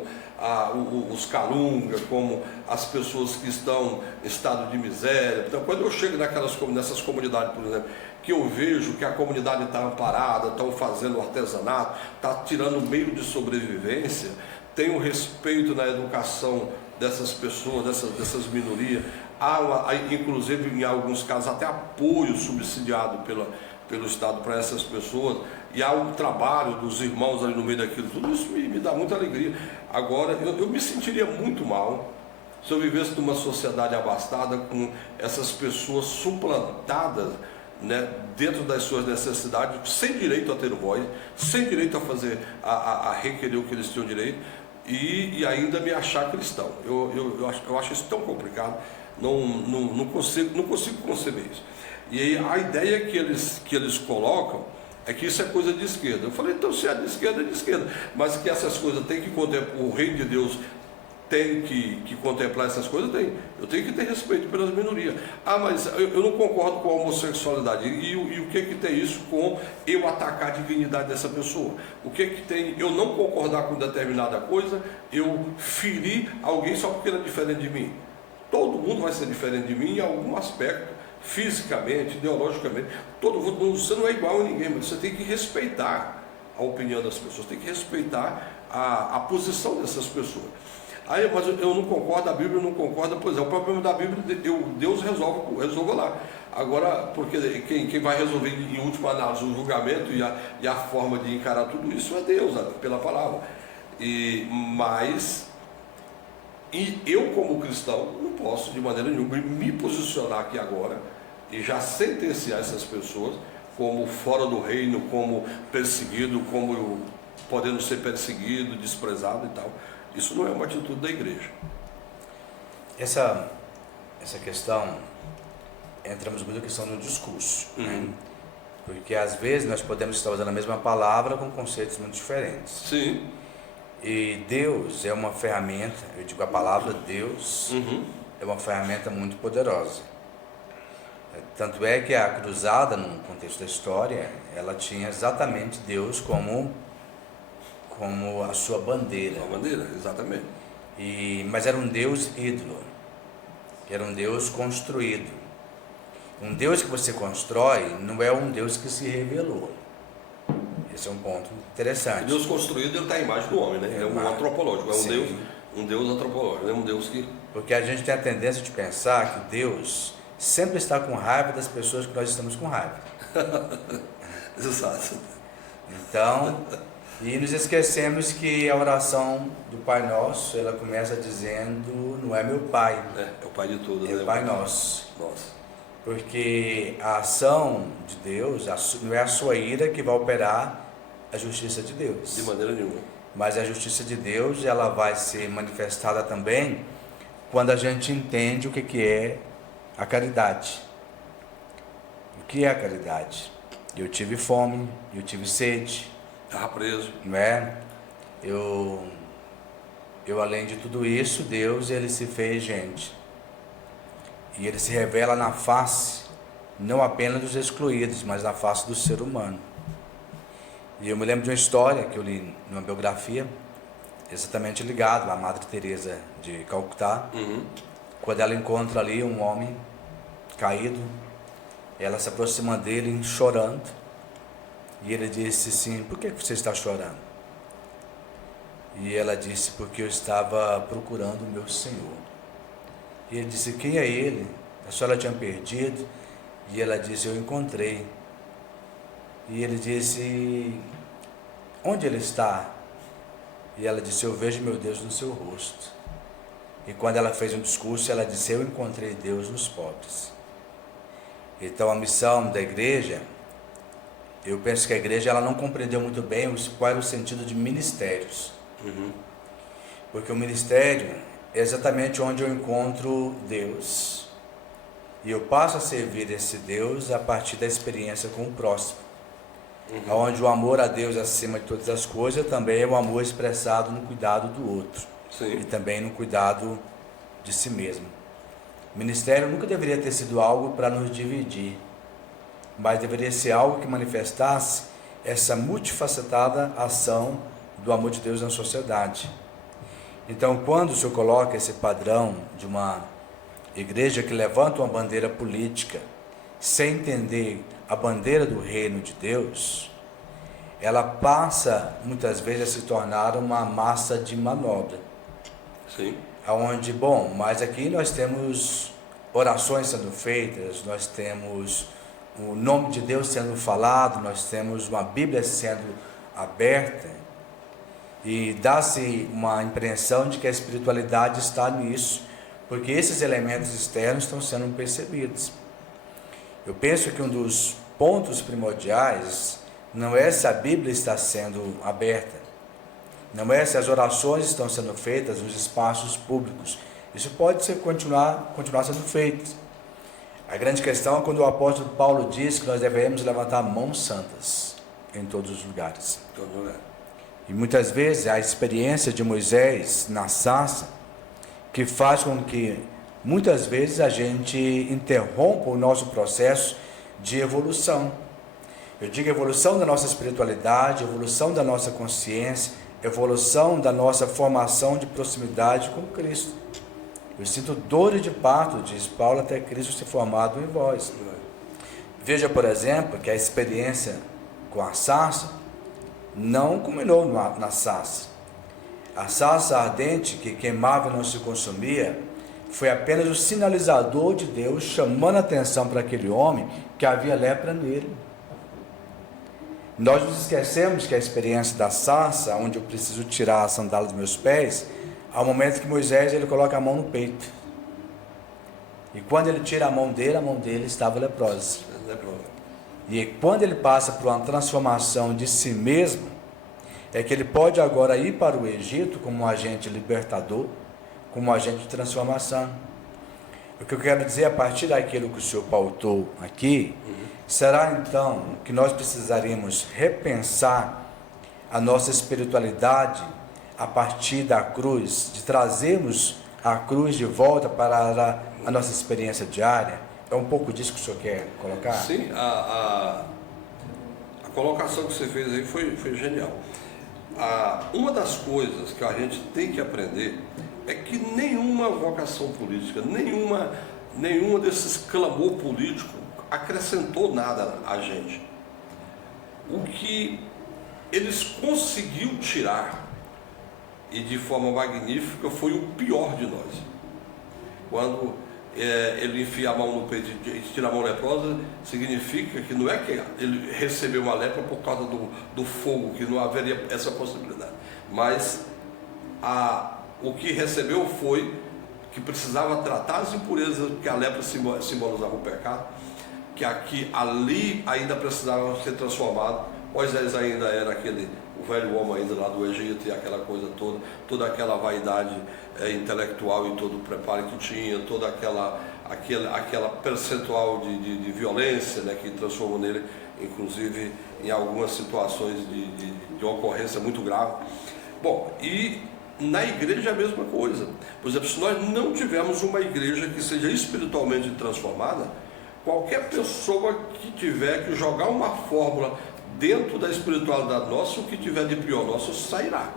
os calunga, como as pessoas que estão em estado de miséria? Então, quando eu chego nessas comunidades, por exemplo, que eu vejo que a comunidade está amparada, estão fazendo artesanato, está tirando meio de sobrevivência, tem um respeito na educação dessas pessoas, dessas minorias, há inclusive em alguns casos até apoio subsidiado pelo Estado para essas pessoas, e há um trabalho dos irmãos ali no meio daquilo, tudo isso me dá muita alegria. Agora, eu me sentiria muito mal se eu vivesse numa sociedade abastada com essas pessoas suplantadas, né, dentro das suas necessidades, sem direito a ter voz, sem direito a fazer, a requerer o que eles tinham direito, e ainda me achar cristão. Eu acho isso tão complicado, não consigo conceber isso. E aí a ideia que eles colocam é que isso é coisa de esquerda. Eu falei, então se é de esquerda, é de esquerda. Mas que essas coisas tem que contemplar, o reino de Deus tem que contemplar essas coisas, tem. Eu tenho que ter respeito pelas minorias. Ah, mas eu não concordo com a homossexualidade. E o que tem isso com eu atacar a dignidade dessa pessoa? O que tem eu não concordar com determinada coisa, eu ferir alguém só porque ele é diferente de mim? Todo mundo vai ser diferente de mim em algum aspecto. Fisicamente, ideologicamente, todo mundo, você não é igual a ninguém, mas você tem que respeitar a opinião das pessoas, tem que respeitar a posição dessas pessoas. Aí, mas eu não concordo, a Bíblia não concorda, pois é, o problema da Bíblia, Deus resolve lá. Agora, porque quem vai resolver em última análise o julgamento e a forma de encarar tudo isso é Deus, pela palavra. Mas eu, como cristão, não posso de maneira nenhuma me posicionar aqui agora e já sentenciar essas pessoas como fora do reino, como perseguido, como podendo ser perseguido, desprezado e tal. Isso não é uma atitude da igreja. Essa questão, entramos muito na questão do discurso, né? Porque às vezes nós podemos estar usando a mesma palavra com conceitos muito diferentes. Sim. E Deus é uma ferramenta, eu digo a palavra Deus, é uma ferramenta muito poderosa. Tanto é que a cruzada, no contexto da história, ela tinha exatamente Deus como a sua bandeira. A bandeira, exatamente. Mas era um Deus ídolo, era um Deus construído. Um Deus que você constrói não é um Deus que se revelou. Esse é um ponto interessante. O Deus construído, ele está à imagem do homem, né? Ele é um antropológico, é um Deus antropológico, é um Deus que... Porque a gente tem a tendência de pensar que Deus sempre está com raiva das pessoas que nós estamos com raiva. Exato. Então, e nos esquecemos que a oração do Pai Nosso, ela começa dizendo, não é meu Pai. É o Pai de todos, é né? o Pai Nosso. Nossa. Porque a ação de Deus, não é a sua ira que vai operar a justiça de Deus. De maneira nenhuma. Mas a justiça de Deus, ela vai ser manifestada também quando a gente entende o que é a caridade. O que é a caridade? Eu tive fome, eu tive sede. Estava preso. Não é? Eu além de tudo isso, Deus, ele se fez gente. E ele se revela na face, não apenas dos excluídos, mas na face do ser humano. E eu me lembro de uma história que eu li numa biografia, exatamente ligada à Madre Teresa de Calcutá, quando ela encontra ali um homem caído, ela se aproxima dele chorando, e ele disse assim, por que você está chorando? E ela disse, porque eu estava procurando o meu Senhor. E ele disse, quem é ele? A senhora tinha perdido. E ela disse, eu encontrei. E ele disse, onde ele está? E ela disse, eu vejo meu Deus no seu rosto. E quando ela fez um discurso, ela disse, eu encontrei Deus nos pobres. Então a missão da igreja, eu penso que a igreja ela não compreendeu muito bem qual era o sentido de ministérios. Porque o ministério é exatamente onde eu encontro Deus. E eu passo a servir esse Deus a partir da experiência com o próximo. Onde o amor a Deus acima de todas as coisas também é o amor expressado no cuidado do outro. Sim. E também no cuidado de si mesmo. O ministério nunca deveria ter sido algo para nos dividir, mas deveria ser algo que manifestasse essa multifacetada ação do amor de Deus na sociedade. Então, quando o Senhor coloca esse padrão de uma igreja que levanta uma bandeira política, sem entender a bandeira do reino de Deus, ela passa muitas vezes a se tornar uma massa de manobra. Sim. Onde, bom, mas aqui nós temos orações sendo feitas, nós temos o nome de Deus sendo falado, nós temos uma Bíblia sendo aberta, e dá-se uma impressão de que a espiritualidade está nisso, porque esses elementos externos estão sendo percebidos. Eu penso que um dos pontos primordiais não é se a Bíblia está sendo aberta, não é se as orações estão sendo feitas nos espaços públicos. Isso pode continuar sendo feito. A grande questão é quando o apóstolo Paulo diz que nós devemos levantar mãos santas em todos os lugares. E muitas vezes a experiência de Moisés na sarça que faz com que muitas vezes a gente interrompa o nosso processo de evolução. Eu digo evolução da nossa espiritualidade, evolução da nossa consciência, evolução da nossa formação de proximidade com Cristo. Eu sinto dores de parto, diz Paulo, até Cristo ser formado em vós. Veja, por exemplo, que a experiência com a sarça não culminou na sarça. A sarça ardente que queimava e não se consumia foi apenas o sinalizador de Deus chamando a atenção para aquele homem que havia lepra nele. Nós nos esquecemos que a experiência da sarça, onde eu preciso tirar a sandália dos meus pés, há um momento que Moisés ele coloca a mão no peito. E quando ele tira a mão dele estava leprosa. E quando ele passa por uma transformação de si mesmo, é que ele pode agora ir para o Egito como um agente libertador, como um agente de transformação. O que eu quero dizer a partir daquilo que o senhor pautou aqui, será então que nós precisaríamos repensar a nossa espiritualidade a partir da cruz, de trazermos a cruz de volta para a nossa experiência diária? É um pouco disso que o senhor quer colocar? Sim, a colocação que você fez aí foi genial. Uma das coisas que a gente tem que aprender é que nenhuma vocação política, nenhuma desses clamor político acrescentou nada a gente. O que eles conseguiu tirar, e de forma magnífica, foi o pior de nós. Quando ele enfia a mão no peito e tira a mão leprosa, significa que não é que ele recebeu uma lepra por causa do fogo, que não haveria essa possibilidade, mas o que recebeu foi que precisava tratar as impurezas, que a lepra simbolizava o pecado, que ali ainda precisava ser transformado. Moisés ainda era o velho homem ainda lá do Egito, e aquela coisa toda aquela vaidade intelectual e todo o preparo que tinha, toda aquela percentual de violência, né, que transformou nele, inclusive, em algumas situações de ocorrência muito grave. Bom, e na igreja é a mesma coisa. Por exemplo, se nós não tivermos uma igreja que seja espiritualmente transformada, qualquer pessoa que tiver que jogar uma fórmula dentro da espiritualidade nossa, o que tiver de pior nosso sairá.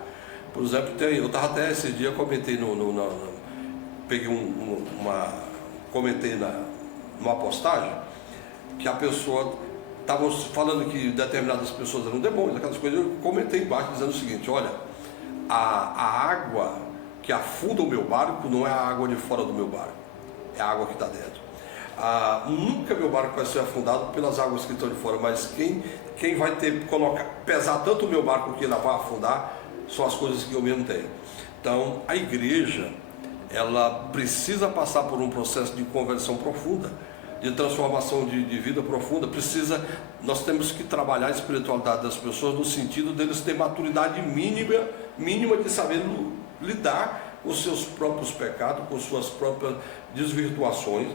Por exemplo, eu estava até esse dia, comentei comentei numa postagem, que a pessoa estava falando que determinadas pessoas eram demônios, aquelas coisas. Eu comentei embaixo dizendo o seguinte: olha, a água que afunda o meu barco não é a água de fora do meu barco, é a água que está dentro. Nunca meu barco vai ser afundado pelas águas que estão de fora, mas quem vai pesar tanto o meu barco que ela vai afundar são as coisas que eu mesmo tenho. Então, a igreja, ela precisa passar por um processo de conversão profunda, de transformação de vida profunda. Nós temos que trabalhar a espiritualidade das pessoas no sentido deles ter maturidade mínima de saber lidar com os seus próprios pecados, com suas próprias desvirtuações,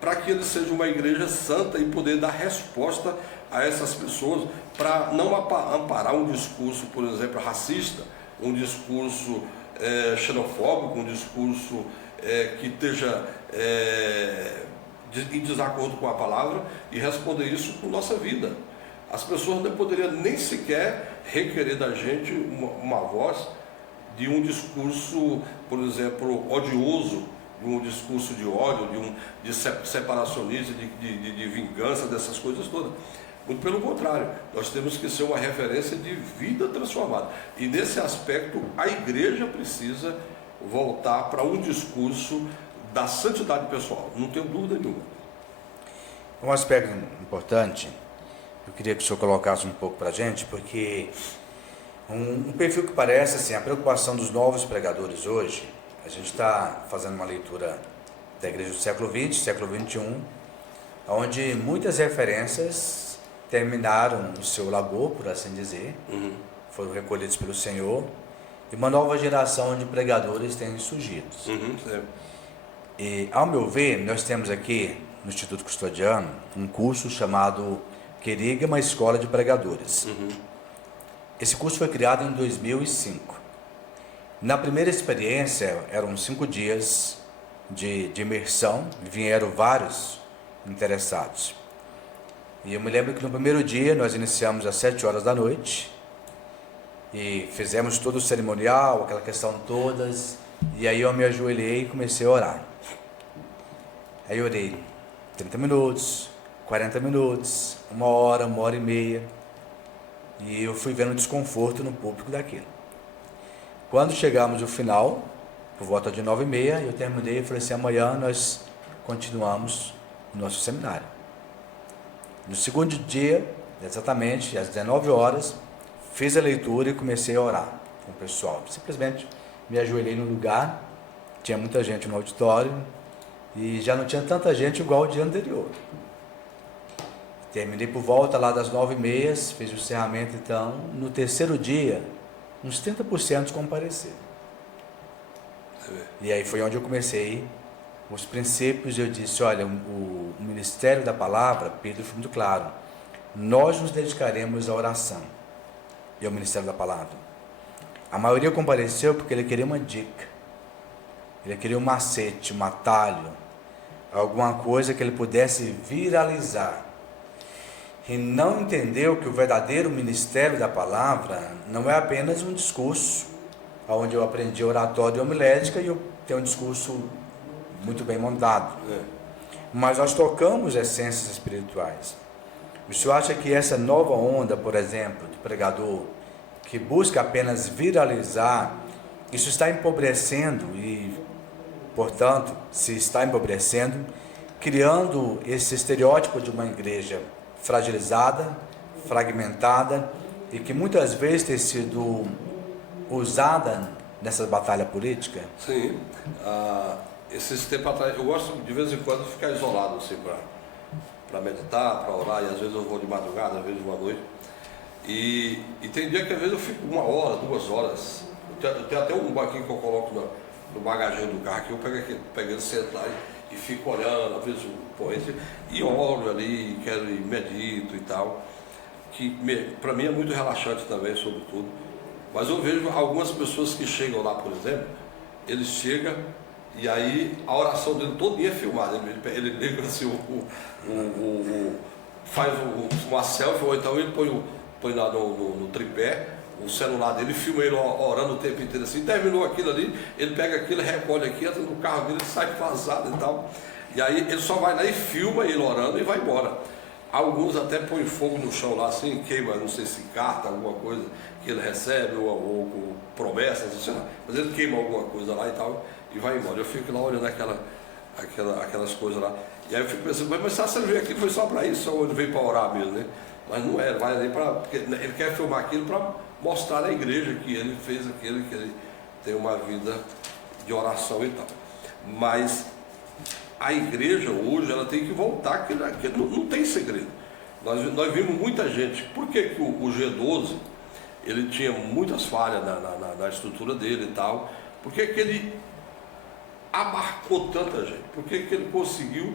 para que eles sejam uma igreja santa e poder dar resposta a essas pessoas, para não amparar um discurso, por exemplo, racista, um discurso xenofóbico, um discurso que esteja em desacordo com a palavra, e responder isso com nossa vida. As pessoas não poderiam nem sequer requerer da gente uma voz de um discurso, por exemplo, odioso, de um discurso de ódio, de separacionista, de vingança, dessas coisas todas. Muito pelo contrário, nós temos que ser uma referência de vida transformada. E nesse aspecto, a igreja precisa voltar para um discurso da santidade pessoal, não tenho dúvida nenhuma. Um aspecto importante, eu queria que o senhor colocasse um pouco para a gente, porque um perfil que parece assim, a preocupação dos novos pregadores hoje, A gente está fazendo uma leitura da Igreja do século XX, século XXI, onde muitas referências terminaram o seu labor, por assim dizer, foram recolhidos pelo Senhor, e uma nova geração de pregadores tem surgido. E, ao meu ver, nós temos aqui no Instituto Custodiano um curso chamado Querigma Escola de Pregadores. Esse curso foi criado em 2005. Na primeira experiência, eram 5 dias de imersão, vieram vários interessados. E eu me lembro que no primeiro dia nós iniciamos às 7 horas da noite e fizemos todo o cerimonial, aquela questão todas, e aí eu me ajoelhei e comecei a orar. Aí eu orei 30 minutos, 40 minutos, 1 hora e meia, e eu fui vendo desconforto no público daquilo. Quando chegamos no final, por volta de 9h30, eu terminei e falei assim: amanhã nós continuamos o nosso seminário. No segundo dia, exatamente às 19 horas, fiz a leitura e comecei a orar com o pessoal. Simplesmente me ajoelhei no lugar, tinha muita gente no auditório e já não tinha tanta gente igual o dia anterior. Terminei por volta lá das 9h30, fiz o encerramento. Então, no terceiro dia, uns 30% compareceram. E aí foi onde eu comecei os princípios. Eu disse: olha, o Ministério da Palavra, Pedro foi muito claro, nós nos dedicaremos à oração e ao Ministério da Palavra. A maioria compareceu porque ele queria uma dica, ele queria um macete, um atalho, alguma coisa que ele pudesse viralizar. E não entendeu que o verdadeiro Ministério da Palavra não é apenas um discurso, onde eu aprendi oratória e homilética e eu tenho um discurso muito bem montado. Mas nós tocamos essências espirituais. O senhor acha que essa nova onda, por exemplo, de pregador que busca apenas viralizar, isso está empobrecendo e, portanto, se está empobrecendo, criando esse estereótipo de uma igreja fragilizada, fragmentada e que muitas vezes tem sido usada nessa batalha política? Sim. Esses tempos atrás, eu gosto de vez em quando de ficar isolado assim, para meditar, para orar, e às vezes eu vou de madrugada, às vezes uma noite. E tem dia que às vezes eu fico 1 hora, 2 horas. Eu tenho até um banquinho que eu coloco no bagageiro do carro, que eu pego ele, sento lá e fico olhando, às vezes o poente, e oro ali, quero ir, medito e tal. Que para mim é muito relaxante também, sobretudo. Mas eu vejo algumas pessoas que chegam lá, por exemplo, eles chegam e aí a oração dele todo dia é filmada. Ele liga assim, faz uma selfie, ou então ele põe lá no tripé o celular dele, filma ele orando o tempo inteiro assim. Terminou aquilo ali, ele pega aquilo, recolhe aqui, entra no carro dele, sai vazado e tal. E aí ele só vai lá e filma ele orando e vai embora. Alguns até põem fogo no chão lá assim, queima, não sei se carta, alguma coisa que ele recebe, ou promessas, sei lá. Mas ele queima alguma coisa lá e tal, e vai embora. Eu fico lá olhando aquelas coisas lá. E aí eu fico pensando: mas se ele veio aqui foi só para isso, ou ele veio para orar mesmo, né? Mas não é, vai ali porque ele quer filmar aquilo para mostrar na igreja que ele fez aquilo, que ele tem uma vida de oração e tal. Mas a igreja hoje, ela tem que voltar, que não tem segredo. Nós vimos muita gente. Por que o G12, ele tinha muitas falhas na estrutura dele e tal? Por que ele abarcou tanta gente? Por que ele conseguiu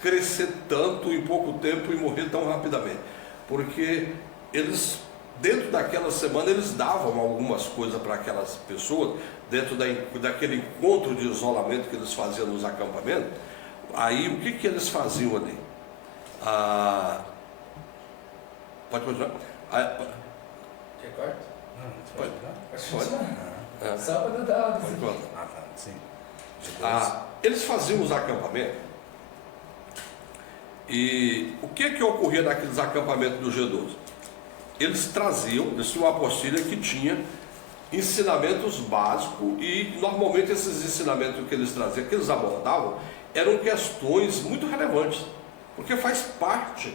crescer tanto em pouco tempo e morrer tão rapidamente? Porque eles, dentro daquela semana, eles davam algumas coisas para aquelas pessoas, dentro daquele encontro de isolamento que eles faziam nos acampamentos. Aí o que eles faziam ali? Pode continuar? Quer corte? Pode. Sábado dá. Sim. Eles faziam os acampamentos. E o que ocorria naqueles acampamentos do G12? Eles tinham uma apostila que tinha ensinamentos básicos, e normalmente esses ensinamentos que eles traziam, que eles abordavam, eram questões muito relevantes, porque faz parte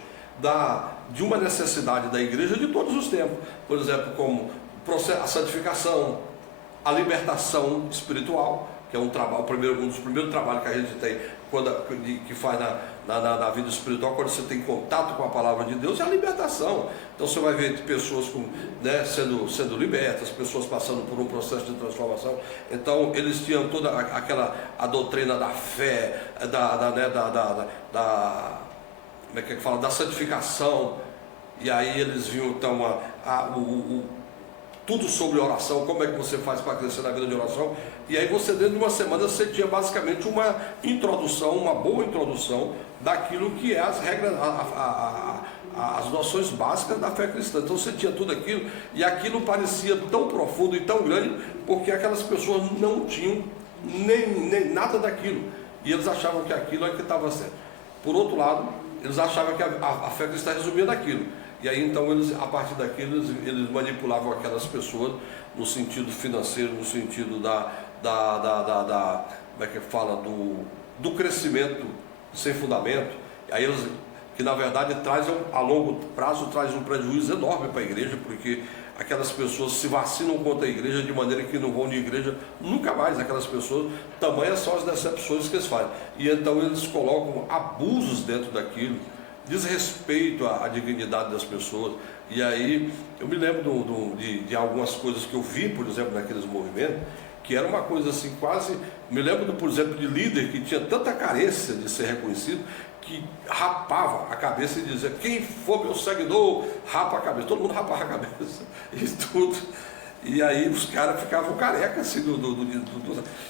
de uma necessidade da igreja de todos os tempos. Por exemplo, como a santificação, a libertação espiritual, que é um dos primeiros trabalhos que a gente tem, que faz na vida espiritual, quando você tem contato com a palavra de Deus, é a libertação. Então você vai ver pessoas sendo libertas, pessoas passando por um processo de transformação. Então eles tinham toda a doutrina da fé, como é que fala, da santificação. E aí eles viam então tudo sobre oração, como é que você faz para crescer na vida de oração. E aí você, dentro de uma semana, você tinha basicamente uma introdução, uma boa introdução daquilo que é as regras, as noções básicas da fé cristã. Então você tinha tudo aquilo, e aquilo parecia tão profundo e tão grande, porque aquelas pessoas não tinham nem nada daquilo, e eles achavam que aquilo é que estava certo. Por outro lado, eles achavam que a fé cristã resumia naquilo. E aí então a partir daquilo eles manipulavam aquelas pessoas no sentido financeiro, no sentido como é que fala, do crescimento sem fundamento. E aí eles, que na verdade a longo prazo traz um prejuízo enorme para a igreja, porque aquelas pessoas se vacinam contra a igreja de maneira que não vão de igreja nunca mais. Aquelas pessoas, tamanhas são as decepções que eles fazem. E então eles colocam abusos dentro daquilo, desrespeito à dignidade das pessoas. E aí eu me lembro de algumas coisas que eu vi, por exemplo, naqueles movimentos, que era uma coisa assim quase, me lembro por exemplo, de líder que tinha tanta carência de ser reconhecido, que rapava a cabeça e dizia: quem for meu seguidor, rapa a cabeça. Todo mundo rapava a cabeça e tudo. E aí os caras ficavam carecas assim,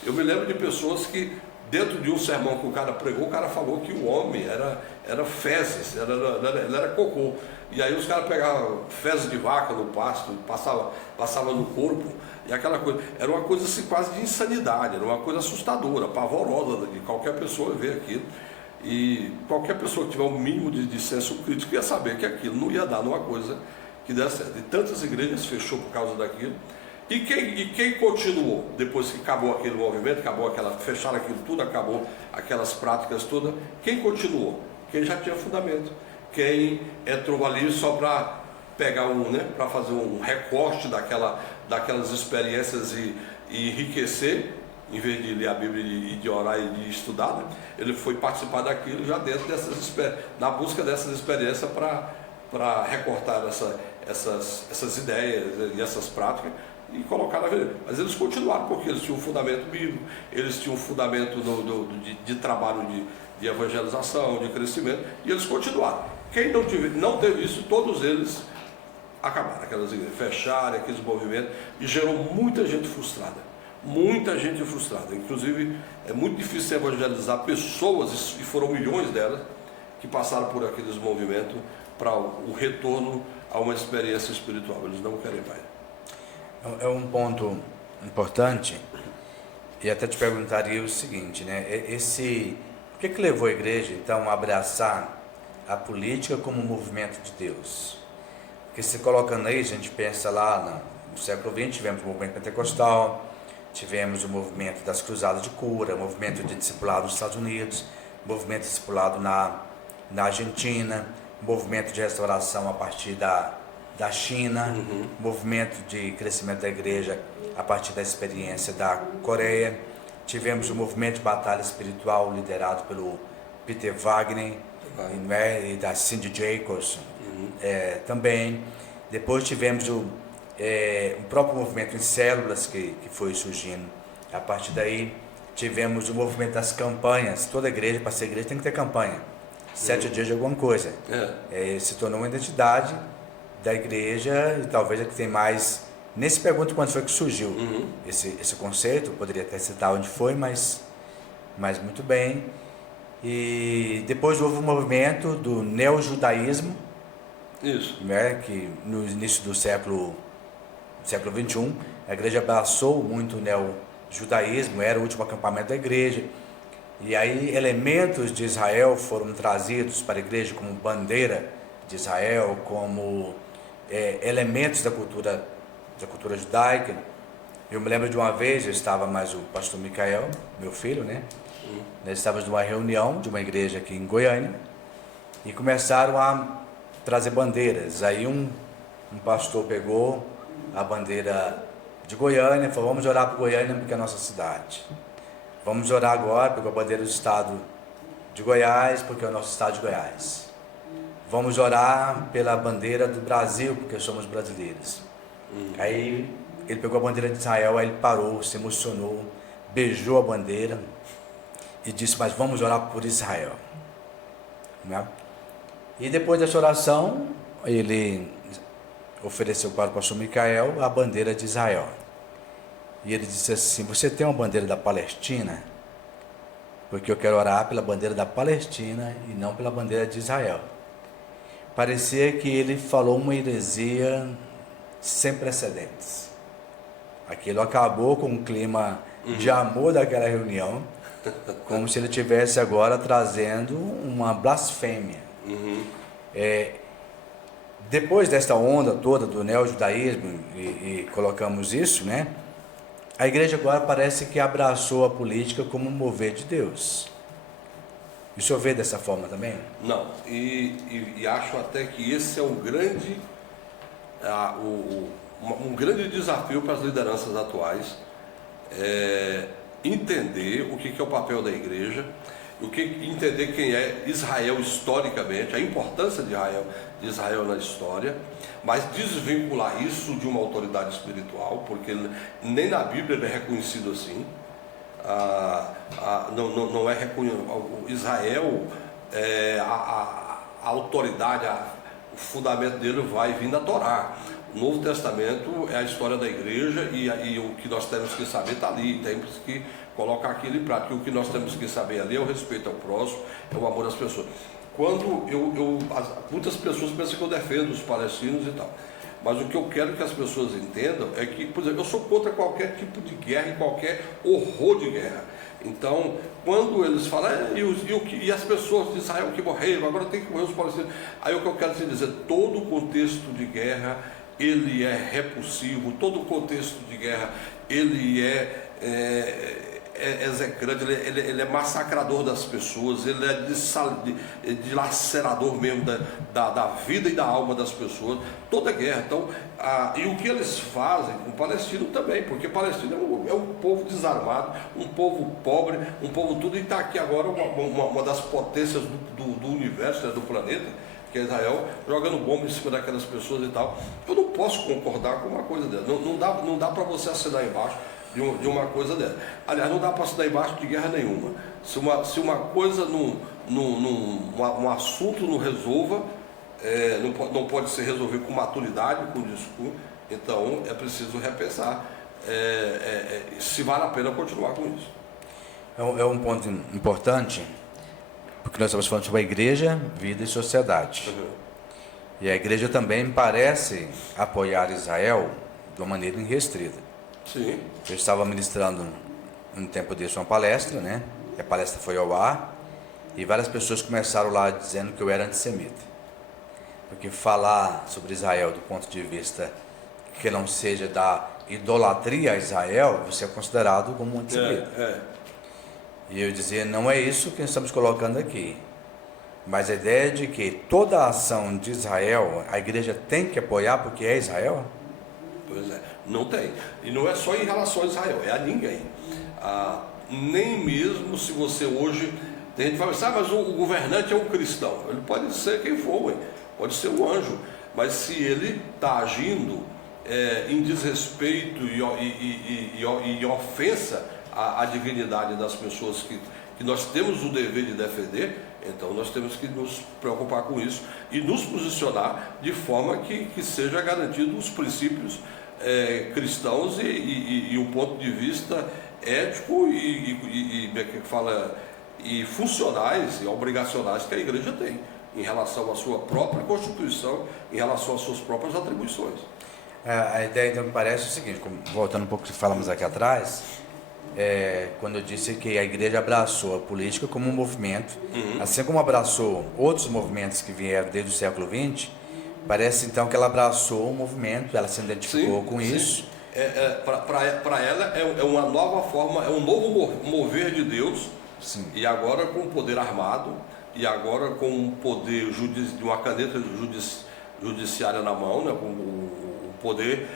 eu me lembro de pessoas que, dentro de um sermão que o cara pregou, o cara falou que o homem era fezes, ele era cocô. E aí os caras pegavam fezes de vaca no pasto, passava no corpo, e aquela coisa, era uma coisa assim quase de insanidade, era uma coisa assustadora, pavorosa, de qualquer pessoa ver aquilo. E qualquer pessoa que tiver um mínimo de senso crítico ia saber que aquilo não ia dar numa coisa que desse certo. E tantas igrejas fechou por causa daquilo. E quem continuou, depois que acabou aquele movimento, fecharam aquilo tudo, acabou aquelas práticas todas, quem continuou? Quem já tinha fundamento, quem entrou ali só para pegar para fazer um recorte daquelas experiências e enriquecer, em vez de ler a Bíblia e de orar e de estudar, né? Ele foi participar daquilo já dentro na busca dessas experiências para recortar essas ideias e essas práticas e colocar na vida. Mas eles continuaram, porque eles tinham um fundamento bíblico, eles tinham um fundamento de trabalho de evangelização, de crescimento, e eles continuaram. Quem não teve isso, todos eles acabaram, aquelas igrejas, fecharam aqueles movimentos, e gerou muita gente frustrada. Muita gente frustrada. Inclusive, é muito difícil evangelizar pessoas, e foram milhões delas, que passaram por aqueles movimentos para o retorno a uma experiência espiritual. Eles não querem mais. É um ponto importante, e até te perguntaria o seguinte, né? O que levou a igreja, então, a abraçar a política como um movimento de Deus? Porque se colocando aí, a gente pensa lá no século XX, tivemos o movimento pentecostal, tivemos o movimento das cruzadas de cura, o movimento de discipulado nos Estados Unidos, o movimento de discipulado na Argentina, o movimento de restauração a partir da China, movimento de crescimento da igreja a partir da experiência da Coreia. Tivemos o movimento de batalha espiritual liderado pelo Peter Wagner, e da Cindy Jacobs também. Depois tivemos o próprio movimento em células que foi surgindo. A partir daí tivemos o movimento das campanhas. Toda igreja, para ser igreja, tem que ter campanha. 7 dias de alguma coisa. Se tornou uma identidade da igreja, e talvez é que tem mais. Nem se pergunta quando foi que surgiu esse conceito, poderia até citar onde foi, mas muito bem. E depois houve o movimento do neojudaísmo, que no início do século XXI, a igreja abraçou muito o neojudaísmo, era o último acampamento da igreja. E aí elementos de Israel foram trazidos para a igreja como bandeira de Israel, como elementos da cultura judaica. Eu me lembro de uma vez, eu estava mais o pastor Micael, meu filho, né? Nós estávamos numa reunião de uma igreja aqui em Goiânia e começaram a trazer bandeiras. Aí um pastor pegou a bandeira de Goiânia e falou: vamos orar por Goiânia porque é a nossa cidade. Vamos orar agora pela bandeira do estado de Goiás, porque é o nosso estado de Goiás. Vamos orar pela bandeira do Brasil, porque somos brasileiros. Aí ele pegou a bandeira de Israel, aí ele parou, se emocionou, beijou a bandeira e disse: mas vamos orar por Israel, né? E depois dessa oração, ele ofereceu para o pastor Micael a bandeira de Israel. E ele disse assim: você tem uma bandeira da Palestina? Porque eu quero orar pela bandeira da Palestina e não pela bandeira de Israel. Parecia que ele falou uma heresia sem precedentes. Aquilo acabou com o clima de amor daquela reunião, como se ele estivesse agora trazendo uma blasfêmia. Depois desta onda toda do neojudaísmo, e colocamos isso, né? A igreja agora parece que abraçou a política como um mover de Deus. E o senhor vê dessa forma também? Não, e acho até que esse é um grande desafio para as lideranças atuais, entender o que é o papel da igreja, entender quem é Israel historicamente, a importância de Israel na história, mas desvincular isso de uma autoridade espiritual, porque nem na Bíblia ele é reconhecido assim. Não é reconhecido. Israel, a autoridade, o fundamento dele vai vir da Torá. O Novo Testamento é a história da igreja e o que nós temos que saber está ali, temos que colocar aquilo em prática. O que nós temos que saber ali é o respeito ao próximo, é o amor às pessoas. Quando muitas pessoas pensam que eu defendo os palestinos e tal, mas o que eu quero que as pessoas entendam é que, por exemplo, eu sou contra qualquer tipo de guerra e qualquer horror de guerra. Então, quando eles falam, e as pessoas de Israel que morreram, agora tem que morrer os palestinos, aí o que eu quero dizer, todo o contexto de guerra, ele é repulsivo, todo o contexto de guerra, ele é execrante, ele é massacrador das pessoas, ele é dilacerador mesmo da vida e da alma das pessoas, toda guerra. Então, e o que eles fazem com o palestino também, porque o palestino é um povo desarmado, um povo pobre, um povo tudo, e está aqui agora uma das potências do universo, né, do planeta, que é Israel, jogando bomba em cima daquelas pessoas e tal. Eu não posso concordar com uma coisa dessa, não dá para você assinar embaixo de uma coisa dessa. Aliás, não dá para assinar embaixo de guerra nenhuma. Se uma coisa, um assunto não resolva, não pode ser resolvido com maturidade, com discurso, então é preciso repensar se vale a pena continuar com isso. É um ponto importante, porque nós estamos falando sobre a igreja, vida e sociedade. E a igreja também parece apoiar Israel de uma maneira irrestrita. Sim. Eu estava ministrando um tempo desse uma palestra, né? E a palestra foi ao ar e várias pessoas começaram lá dizendo que eu era antissemita. Porque falar sobre Israel do ponto de vista que não seja da idolatria a Israel, você é considerado como um antissemita. E eu dizia, não é isso que estamos colocando aqui. Mas a ideia de que toda a ação de Israel, a igreja tem que apoiar porque é Israel? Pois é, não tem. E não é só em relação a Israel, é a ninguém. Nem mesmo se você hoje... Tem gente que fala assim, mas o governante é um cristão. Ele pode ser quem for, pode ser um anjo. Mas se ele está agindo em desrespeito e ofensa à dignidade das pessoas que nós temos o dever de defender, então nós temos que nos preocupar com isso e nos posicionar de forma que seja garantido os princípios cristãos e o ponto de vista ético e funcionais e obrigacionais que a igreja tem em relação à sua própria Constituição, em relação às suas próprias atribuições. A ideia, então, me parece o seguinte, voltando um pouco ao que falamos aqui atrás, quando eu disse que a igreja abraçou a política como um movimento, assim como abraçou outros movimentos que vieram desde o século XX, parece então que ela abraçou o movimento, ela se identificou com isso. Para ela é uma nova forma, é um novo mover de Deus, sim. E agora com o poder armado, e agora com o poder de uma caneta judiciária na mão, né, com o poder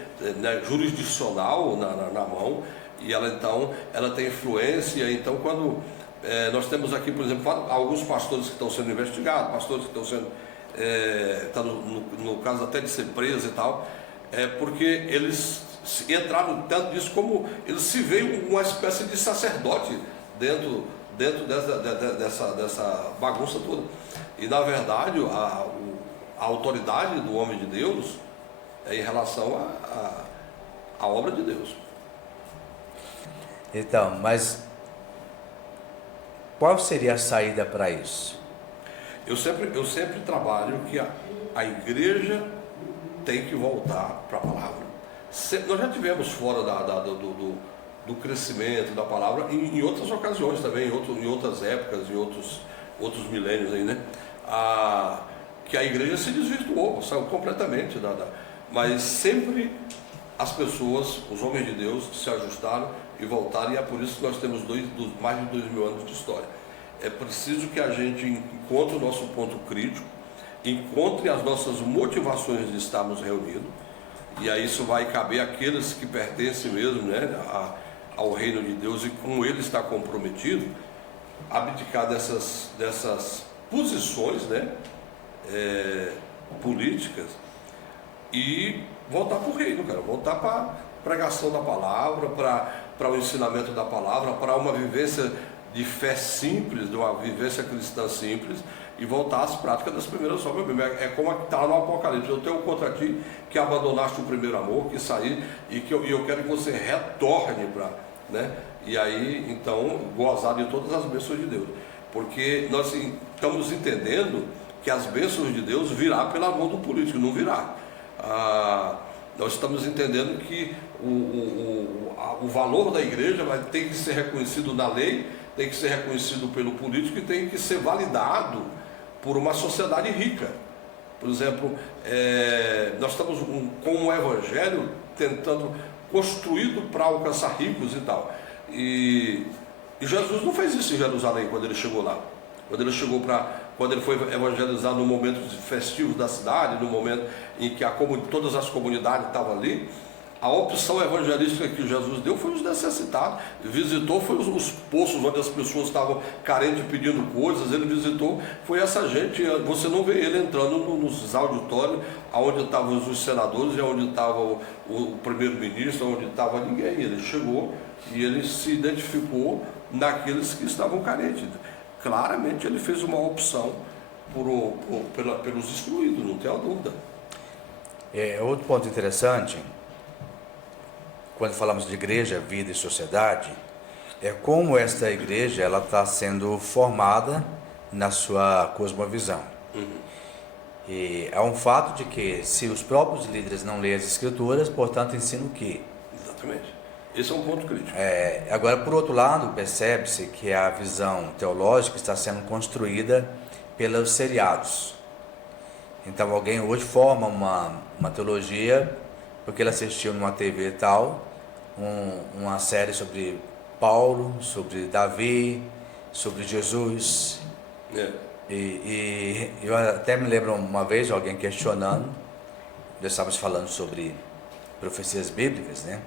jurisdicional na mão, E ela então, ela tem influência. Então quando nós temos aqui, por exemplo, alguns pastores que estão sendo investigados, pastores que estão sendo, tá no caso até de ser presos e tal, porque eles entraram tanto disso como eles se veem uma espécie de sacerdote dentro dessa bagunça toda. E na verdade a autoridade do homem de Deus é em relação à obra de Deus. Então, mas qual seria a saída para isso? Eu sempre trabalho que a igreja tem que voltar para a palavra. Nós já tivemos fora do crescimento da palavra em outras ocasiões também, em outras épocas, em outros milênios aí, né? Que a igreja se desvirtuou, saiu completamente mas sempre as pessoas, os homens de Deus, se ajustaram e voltaram, e é por isso que nós temos mais de 2000 anos de história. É preciso que a gente encontre o nosso ponto crítico, encontre as nossas motivações de estarmos reunidos, e aí isso vai caber àqueles que pertencem mesmo, né, ao reino de Deus, e com ele está comprometido, abdicar dessas posições, né, políticas, e voltar para o reino, cara, voltar para a pregação da palavra, para o ensinamento da palavra, para uma vivência de fé simples, de uma vivência cristã simples, e voltar às práticas das primeiras obras. É como está no Apocalipse: eu tenho contra ti que abandonaste o primeiro amor, que saí, e eu quero que você retorne para, né? E aí então gozar de todas as bênçãos de Deus, porque nós estamos entendendo que as bênçãos de Deus virá pela mão do político, não virá. Nós estamos entendendo que o valor da igreja tem que ser reconhecido na lei, tem que ser reconhecido pelo político e tem que ser validado por uma sociedade rica. Por exemplo, nós estamos com um evangelho tentando, construído para alcançar ricos e tal. E Jesus não fez isso em Jerusalém quando ele chegou lá. Quando ele foi evangelizar no momento festivo da cidade, no momento em que todas as comunidades estavam ali, a opção evangelística que Jesus deu foi os necessitados. Visitou, foi os poços onde as pessoas estavam carentes pedindo coisas. Ele visitou, foi essa gente. Você não vê ele entrando nos auditórios onde estavam os senadores, onde estava o primeiro-ministro, onde estava ninguém. Ele chegou e ele se identificou naqueles que estavam carentes. Claramente ele fez uma opção pelos excluídos, não tenho a dúvida. Outro ponto interessante, quando falamos de igreja, vida e sociedade, é como esta igreja ela está sendo formada na sua cosmovisão. E é um fato de que se os próprios líderes não leem as escrituras, portanto ensinam o quê? Exatamente. Esse é um ponto crítico. Agora, por outro lado, percebe-se que a visão teológica está sendo construída pelos seriados. Então, alguém hoje forma uma teologia porque ele assistiu numa TV tal, uma série sobre Paulo, sobre Davi, sobre Jesus. E eu até me lembro uma vez de alguém questionando, nós estávamos falando sobre profecias bíblicas, né?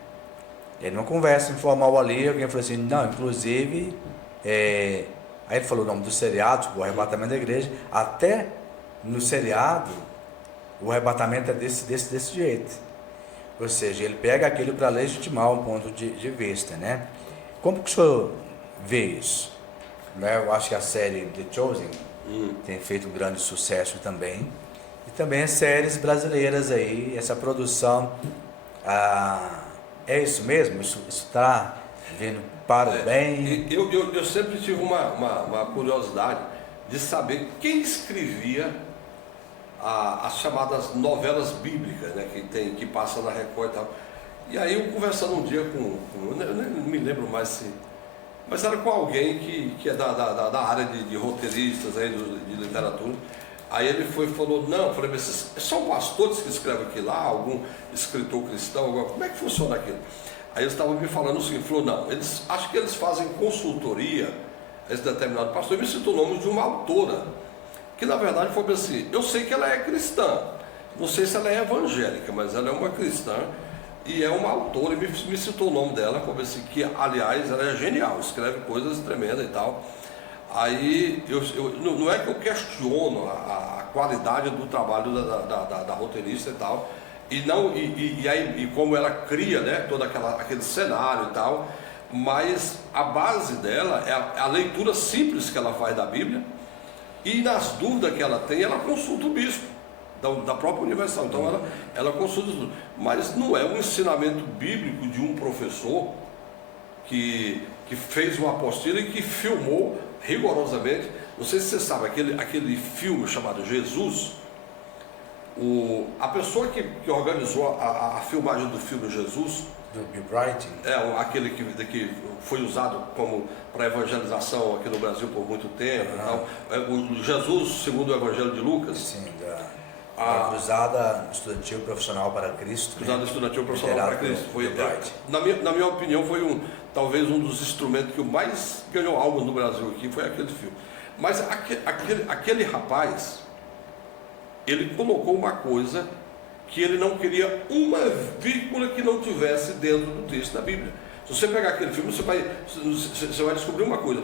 E numa conversa informal ali, alguém falou assim, não, inclusive, aí ele falou o nome dos seriados, o arrebatamento da igreja, até no seriado, o arrebatamento é desse jeito. Ou seja, ele pega aquilo para legitimar um ponto de vista, né? Como que o senhor vê isso? Eu acho que a série The Chosen tem feito um grande sucesso também. E também as séries brasileiras aí, essa produção... É isso mesmo? Isso está vindo para o bem? Eu sempre tive uma curiosidade de saber quem escrevia as chamadas novelas bíblicas, né, que passa na Record e tal. E aí eu conversando um dia eu não me lembro mais se... Mas era com alguém que é da área de roteiristas, aí, de literatura. Aí ele falou, não, eu falei, mas são pastores que escrevem aquilo lá, algum escritor cristão, como é que funciona aquilo? Aí eles estavam me falando o seguinte, falou, não, acho que eles fazem consultoria, esse determinado pastor, e me citou o nome de uma autora, que na verdade foi assim, eu sei que ela é cristã, não sei se ela é evangélica, mas ela é uma cristã, e é uma autora, e me citou o nome dela, como assim, que aliás ela é genial, escreve coisas tremendas e tal. Aí não é que eu questiono a qualidade do trabalho da roteirista e tal, e como ela cria, né, todo aquele cenário e tal, mas a base dela é a leitura simples que ela faz da Bíblia, e nas dúvidas que ela tem, ela consulta o bispo da própria Universal. Então ela consulta tudo, mas não é um ensinamento bíblico de um professor que fez uma apostila e que filmou rigorosamente. Não sei se você sabe, aquele filme chamado Jesus, a pessoa que organizou a filmagem do filme Jesus, Do Bill Bright? aquele que foi usado como para evangelização aqui no Brasil por muito tempo. Então, o Jesus segundo o Evangelho de Lucas. Sim, da Cruzada Estudantil Profissional para Cristo. Cruzada Estudantil Profissional para Cristo. Foi, na minha opinião, foi talvez um dos instrumentos que mais ganhou algo no Brasil aqui, foi aquele filme. Mas aquele rapaz, ele colocou uma coisa que ele não queria uma vírgula que não tivesse dentro do texto da Bíblia. Se você pegar aquele filme, você vai descobrir uma coisa: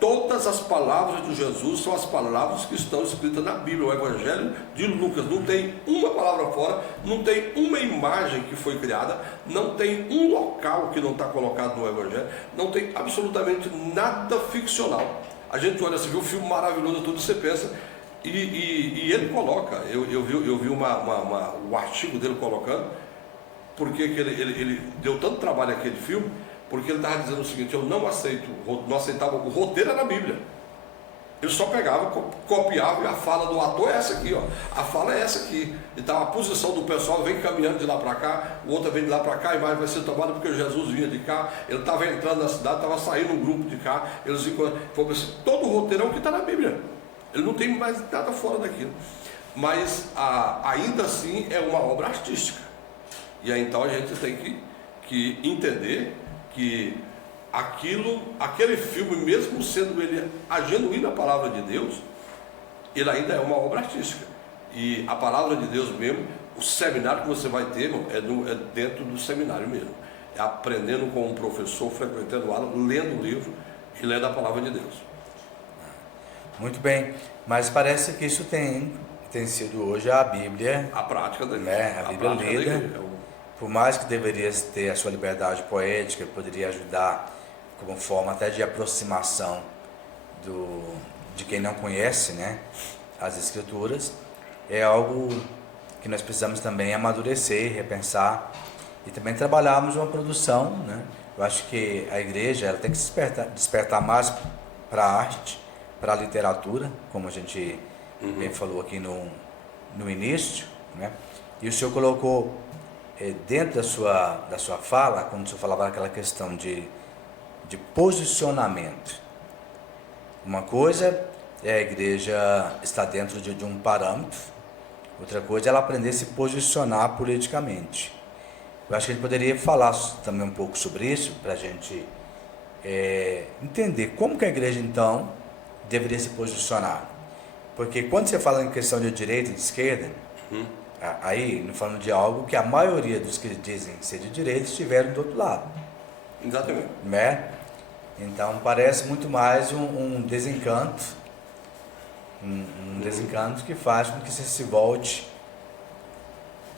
todas as palavras de Jesus são as palavras que estão escritas na Bíblia, o Evangelho de Lucas. Não tem uma palavra fora, não tem uma imagem que foi criada, não tem um local que não está colocado no Evangelho, não tem absolutamente nada ficcional. A gente olha assim, vê um filme maravilhoso, tudo, você pensa, e ele coloca, eu vi o artigo dele colocando, porque ele deu tanto trabalho àquele filme, porque ele estava dizendo o seguinte: eu não aceitava, o roteiro era na Bíblia. Ele só pegava, copiava, e a fala do ator é essa aqui, ó. A fala é essa aqui. Então a posição do pessoal vem caminhando de lá para cá, o outro vem de lá para cá, a imagem vai ser tomada porque Jesus vinha de cá, ele estava entrando na cidade, estava saindo um grupo de cá, eles todo o roteirão que está na Bíblia. Ele não tem mais nada fora daquilo. Mas ainda assim é uma obra artística. E aí então a gente tem que entender que aquele filme, mesmo sendo ele a genuína palavra de Deus, ele ainda é uma obra artística. E a palavra de Deus mesmo, o seminário que você vai ter, irmão, é dentro do seminário mesmo. É aprendendo com um professor, frequentando aula, lendo o livro e lendo a palavra de Deus. Muito bem, mas parece que isso tem sido hoje a Bíblia. A prática da igreja. Né? A Bíblia lida. Por mais que deveria ter a sua liberdade poética, poderia ajudar como forma até de aproximação de quem não conhece, né, as Escrituras, é algo que nós precisamos também amadurecer, repensar e também trabalharmos uma produção, né? Eu acho que a igreja ela tem que despertar mais para a arte, para a literatura, como a gente bem falou aqui no início, né? E o senhor colocou dentro da sua fala, quando o senhor falava daquela questão de posicionamento. Uma coisa é a igreja estar dentro de um parâmetro, outra coisa é ela aprender a se posicionar politicamente. Eu acho que a gente poderia falar também um pouco sobre isso, para a gente entender como que a igreja então deveria se posicionar. Porque quando você fala em questão de direita e de esquerda, aí não falando de algo que a maioria dos que dizem ser de direita estiveram do outro lado. Exatamente. Né? Então parece muito mais um desencanto, um desencanto que faz com que você se volte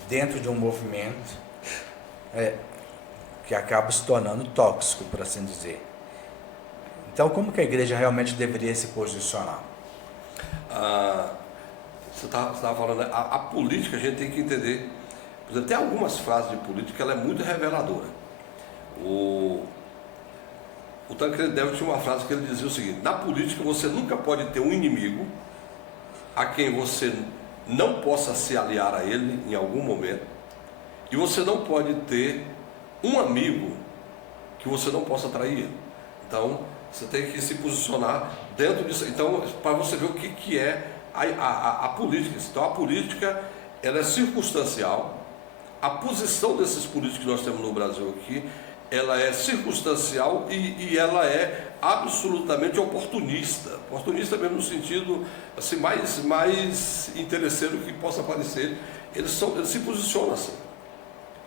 dentro de um movimento que acaba se tornando tóxico, por assim dizer. Então como que a igreja realmente deveria se posicionar? Você estava falando, a política a gente tem que entender. Por exemplo, tem algumas frases de política que ela é muito reveladora. O Tancredo Neves tinha uma frase que ele dizia o seguinte: na política você nunca pode ter um inimigo a quem você não possa se aliar a ele em algum momento, e você não pode ter um amigo que você não possa trair ele. Então você tem que se posicionar dentro disso. Então, para você ver o que é a política. Então a política ela é circunstancial. A posição desses políticos que nós temos no Brasil aqui, ela é circunstancial e ela é absolutamente oportunista. Oportunista mesmo no sentido assim, mais interesseiro que possa parecer. Eles se posicionam assim.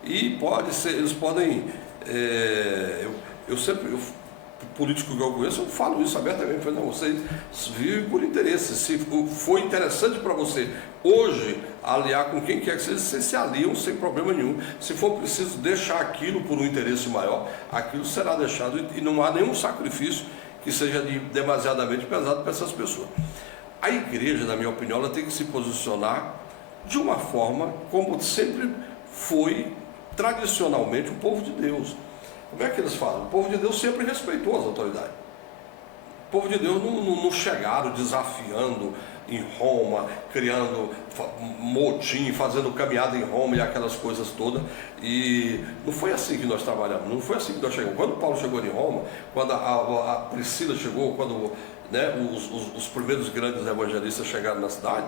E pode ser, eles podem, político que eu conheço, eu falo isso abertamente, eu falo, não, vocês vivem por interesse. Se for interessante para você hoje aliar com quem quer que seja, vocês se aliam sem problema nenhum. Se for preciso deixar aquilo por um interesse maior, aquilo será deixado e não há nenhum sacrifício que seja demasiadamente pesado para essas pessoas. A igreja, na minha opinião, ela tem que se posicionar de uma forma como sempre foi tradicionalmente o povo de Deus. Como é que eles falam? O povo de Deus sempre respeitou as autoridades. O povo de Deus não chegaram desafiando em Roma, criando motim, fazendo caminhada em Roma e aquelas coisas todas. E não foi assim que nós trabalhamos, não foi assim que nós chegamos. Quando Paulo chegou em Roma, quando a Priscila chegou, quando os primeiros grandes evangelistas chegaram na cidade,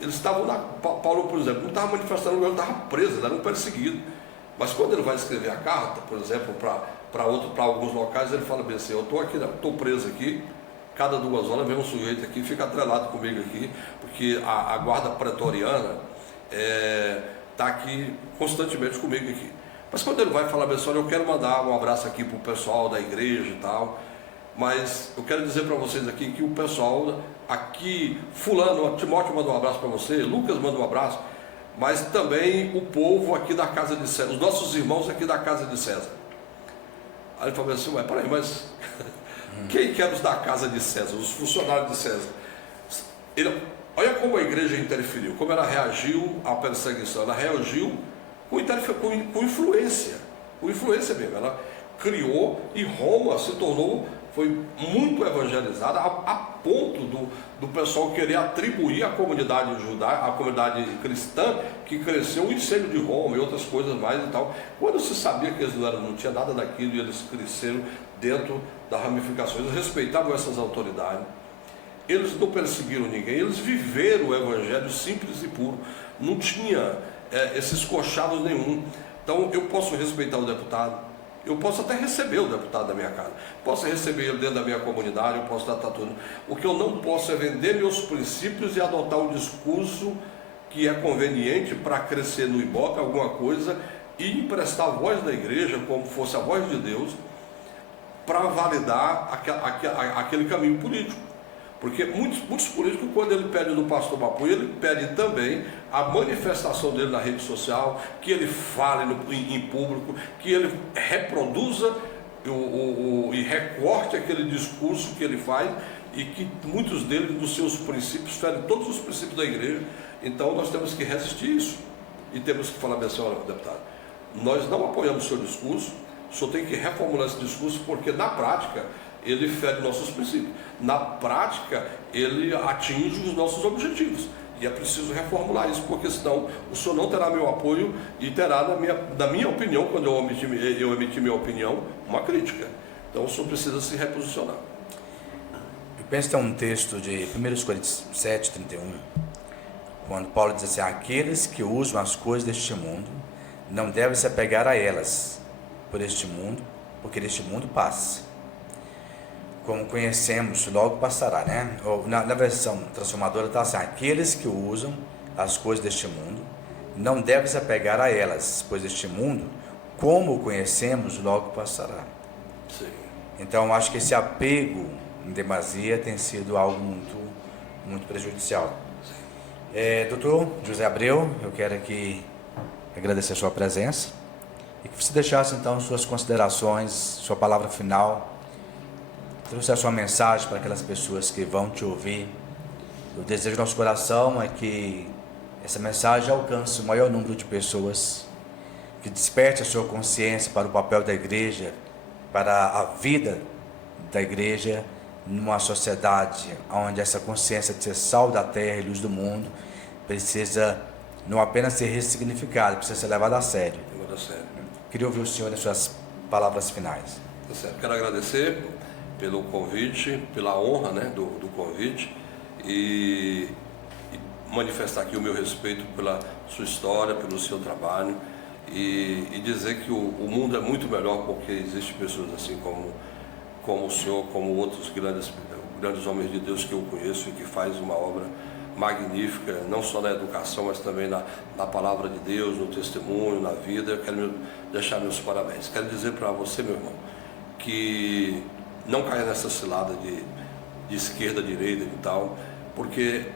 eles estavam lá. Paulo, por exemplo, não estava manifestando, ele estava preso, ele era um perseguido. Mas quando ele vai escrever a carta, por exemplo, para alguns locais, ele fala bem assim: eu estou aqui, estou preso aqui, cada 2 horas vem um sujeito aqui, fica atrelado comigo aqui, porque a guarda pretoriana está aqui constantemente comigo aqui. Mas quando ele vai falar bem assim: olha, eu quero mandar um abraço aqui para o pessoal da igreja e tal, mas eu quero dizer para vocês aqui que o pessoal aqui, fulano, Timóteo manda um abraço para você, Lucas manda um abraço, mas também o povo aqui da casa de César, os nossos irmãos aqui da casa de César. Aí ele falou assim: ué, peraí, mas quem que é os da casa de César, os funcionários de César? Olha como a igreja interferiu, como ela reagiu à perseguição. Ela reagiu com influência mesmo. Ela criou, e Roma se tornou, foi muito evangelizada a ponto do pessoal querer atribuir à comunidade judaica, à comunidade cristã, que cresceu o incêndio de Roma e outras coisas mais e tal. Quando se sabia que eles não tinha nada daquilo e eles cresceram dentro das ramificações, eles respeitavam essas autoridades, eles não perseguiram ninguém, eles viveram o evangelho simples e puro, não tinha esses cochados nenhum. Então eu posso respeitar o deputado, eu posso até receber o deputado da minha casa, posso receber ele dentro da minha comunidade, eu posso tratar tudo. O que eu não posso é vender meus princípios e adotar um discurso que é conveniente para crescer no Ibope alguma coisa e emprestar a voz da igreja como fosse a voz de Deus para validar aquele caminho político. Porque muitos políticos, quando ele pede do pastor Mapuí, ele pede também a manifestação dele na rede social, que ele fale em público, que ele reproduza e recorte aquele discurso que ele faz, e que muitos deles, dos seus princípios, ferem todos os princípios da igreja. Então nós temos que resistir isso, e temos que falar bem assim: olha, deputado, nós não apoiamos o seu discurso, o senhor tem que reformular esse discurso, porque na prática ele fere nossos princípios, na prática ele atinge os nossos objetivos, e é preciso reformular isso, porque senão o senhor não terá meu apoio e terá, na minha opinião, quando eu emitir minha opinião, uma crítica. Então o senhor precisa se reposicionar. Eu penso que tem um texto de 1 Coríntios 7:31, quando Paulo diz assim: aqueles que usam as coisas deste mundo não devem se apegar a elas por este mundo, porque deste mundo passa. Como conhecemos, logo passará, né? Na versão transformadora está assim: aqueles que usam as coisas deste mundo não devem se apegar a elas, pois este mundo, como o conhecemos, logo passará. Sim. Então, acho que esse apego em demasia tem sido algo muito prejudicial. Doutor José Abreu, eu quero aqui agradecer a sua presença e que você deixasse então suas considerações, sua palavra final, trouxe a sua mensagem para aquelas pessoas que vão te ouvir. O desejo do nosso coração é que essa mensagem alcance o maior número de pessoas, que desperte a sua consciência para o papel da igreja, para a vida da igreja numa sociedade onde essa consciência de ser sal da terra e luz do mundo precisa não apenas ser ressignificada, precisa ser levada a sério. Queria ouvir o senhor nas suas palavras finais. Tá certo. Quero agradecer pelo convite, pela honra, né, do convite, e manifestar aqui o meu respeito pela sua história, pelo seu trabalho, e dizer que o mundo é muito melhor porque existem pessoas assim como o senhor, como outros grandes homens de Deus que eu conheço e que faz uma obra magnífica, não só na educação, mas também na palavra de Deus, no testemunho, na vida. Eu quero deixar meus parabéns. Quero dizer para você, meu irmão, que não caia nessa cilada de esquerda, direita e tal, porque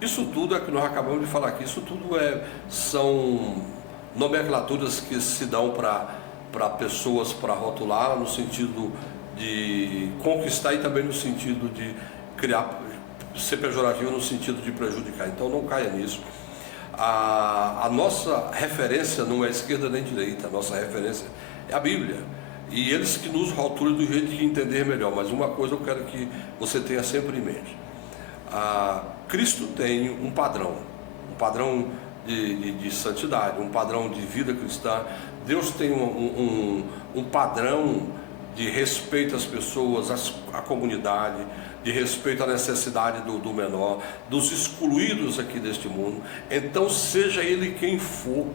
isso tudo é que nós acabamos de falar aqui, isso tudo são nomenclaturas que se dão para pessoas, para rotular, no sentido de conquistar e também no sentido de criar, ser pejorativo no sentido de prejudicar. Então não caia nisso. A nossa referência não é esquerda nem direita, a nossa referência é a Bíblia. E eles que nos rotulam do jeito que entender melhor. Mas uma coisa eu quero que você tenha sempre em mente. Cristo tem um padrão de santidade, um padrão de vida cristã. Deus tem um padrão de respeito às pessoas, à comunidade, de respeito à necessidade do menor, dos excluídos aqui deste mundo. Então, seja ele quem for,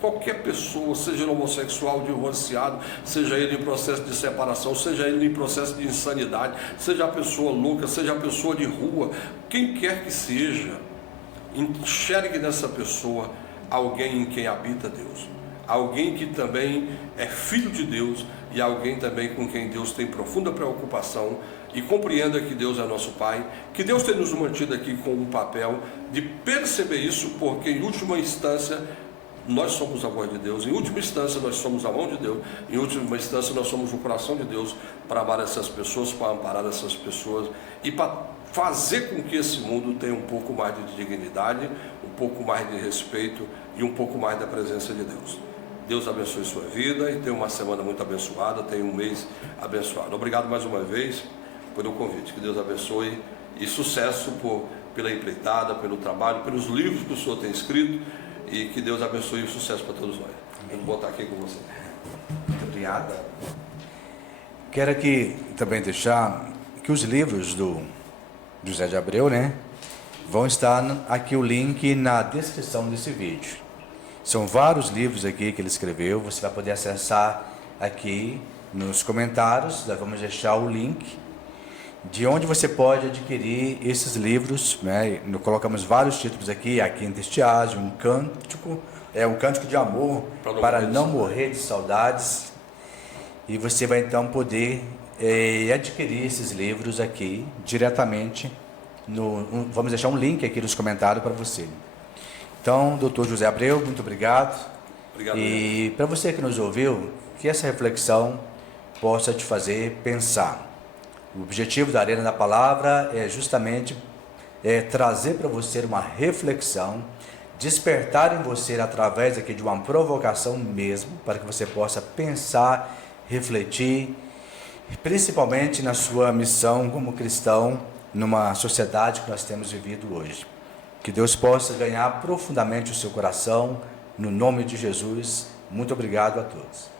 qualquer pessoa, seja ele homossexual, divorciado, seja ele em processo de separação, seja ele em processo de insanidade, seja a pessoa louca, seja a pessoa de rua, quem quer que seja, enxergue nessa pessoa alguém em quem habita Deus, alguém que também é filho de Deus e alguém também com quem Deus tem profunda preocupação, e compreenda que Deus é nosso Pai, que Deus tem nos mantido aqui com um papel de perceber isso, porque em última instância nós somos a voz de Deus, em última instância nós somos a mão de Deus, em última instância nós somos o coração de Deus para amar essas pessoas, para amparar essas pessoas e para fazer com que esse mundo tenha um pouco mais de dignidade, um pouco mais de respeito e um pouco mais da presença de Deus. Deus abençoe sua vida e tenha uma semana muito abençoada, tenha um mês abençoado. Obrigado mais uma vez pelo convite, que Deus abençoe e sucesso pela empreitada, pelo trabalho, pelos livros que o senhor tem escrito, e que Deus abençoe e sucesso para todos nós. Eu vou estar aqui com você. Muito obrigado. Quero aqui também deixar que os livros do José de Abreu, né, vão estar aqui o link na descrição desse vídeo. São vários livros aqui que ele escreveu, você vai poder acessar aqui nos comentários, nós vamos deixar o link de onde você pode adquirir esses livros, né? Colocamos vários títulos aqui, A Quinta Estiagem, um cântico de amor para não morrer de saudades, e você vai então poder adquirir esses livros aqui diretamente, vamos deixar um link aqui nos comentários para você. Então, doutor José Abreu, muito obrigado. Obrigado. E para você que nos ouviu, que essa reflexão possa te fazer pensar. O objetivo da Arena da Palavra é justamente trazer para você uma reflexão, despertar em você através aqui de uma provocação mesmo, para que você possa pensar, refletir, principalmente na sua missão como cristão, numa sociedade que nós temos vivido hoje. Que Deus possa ganhar profundamente o seu coração, no nome de Jesus. Muito obrigado a todos.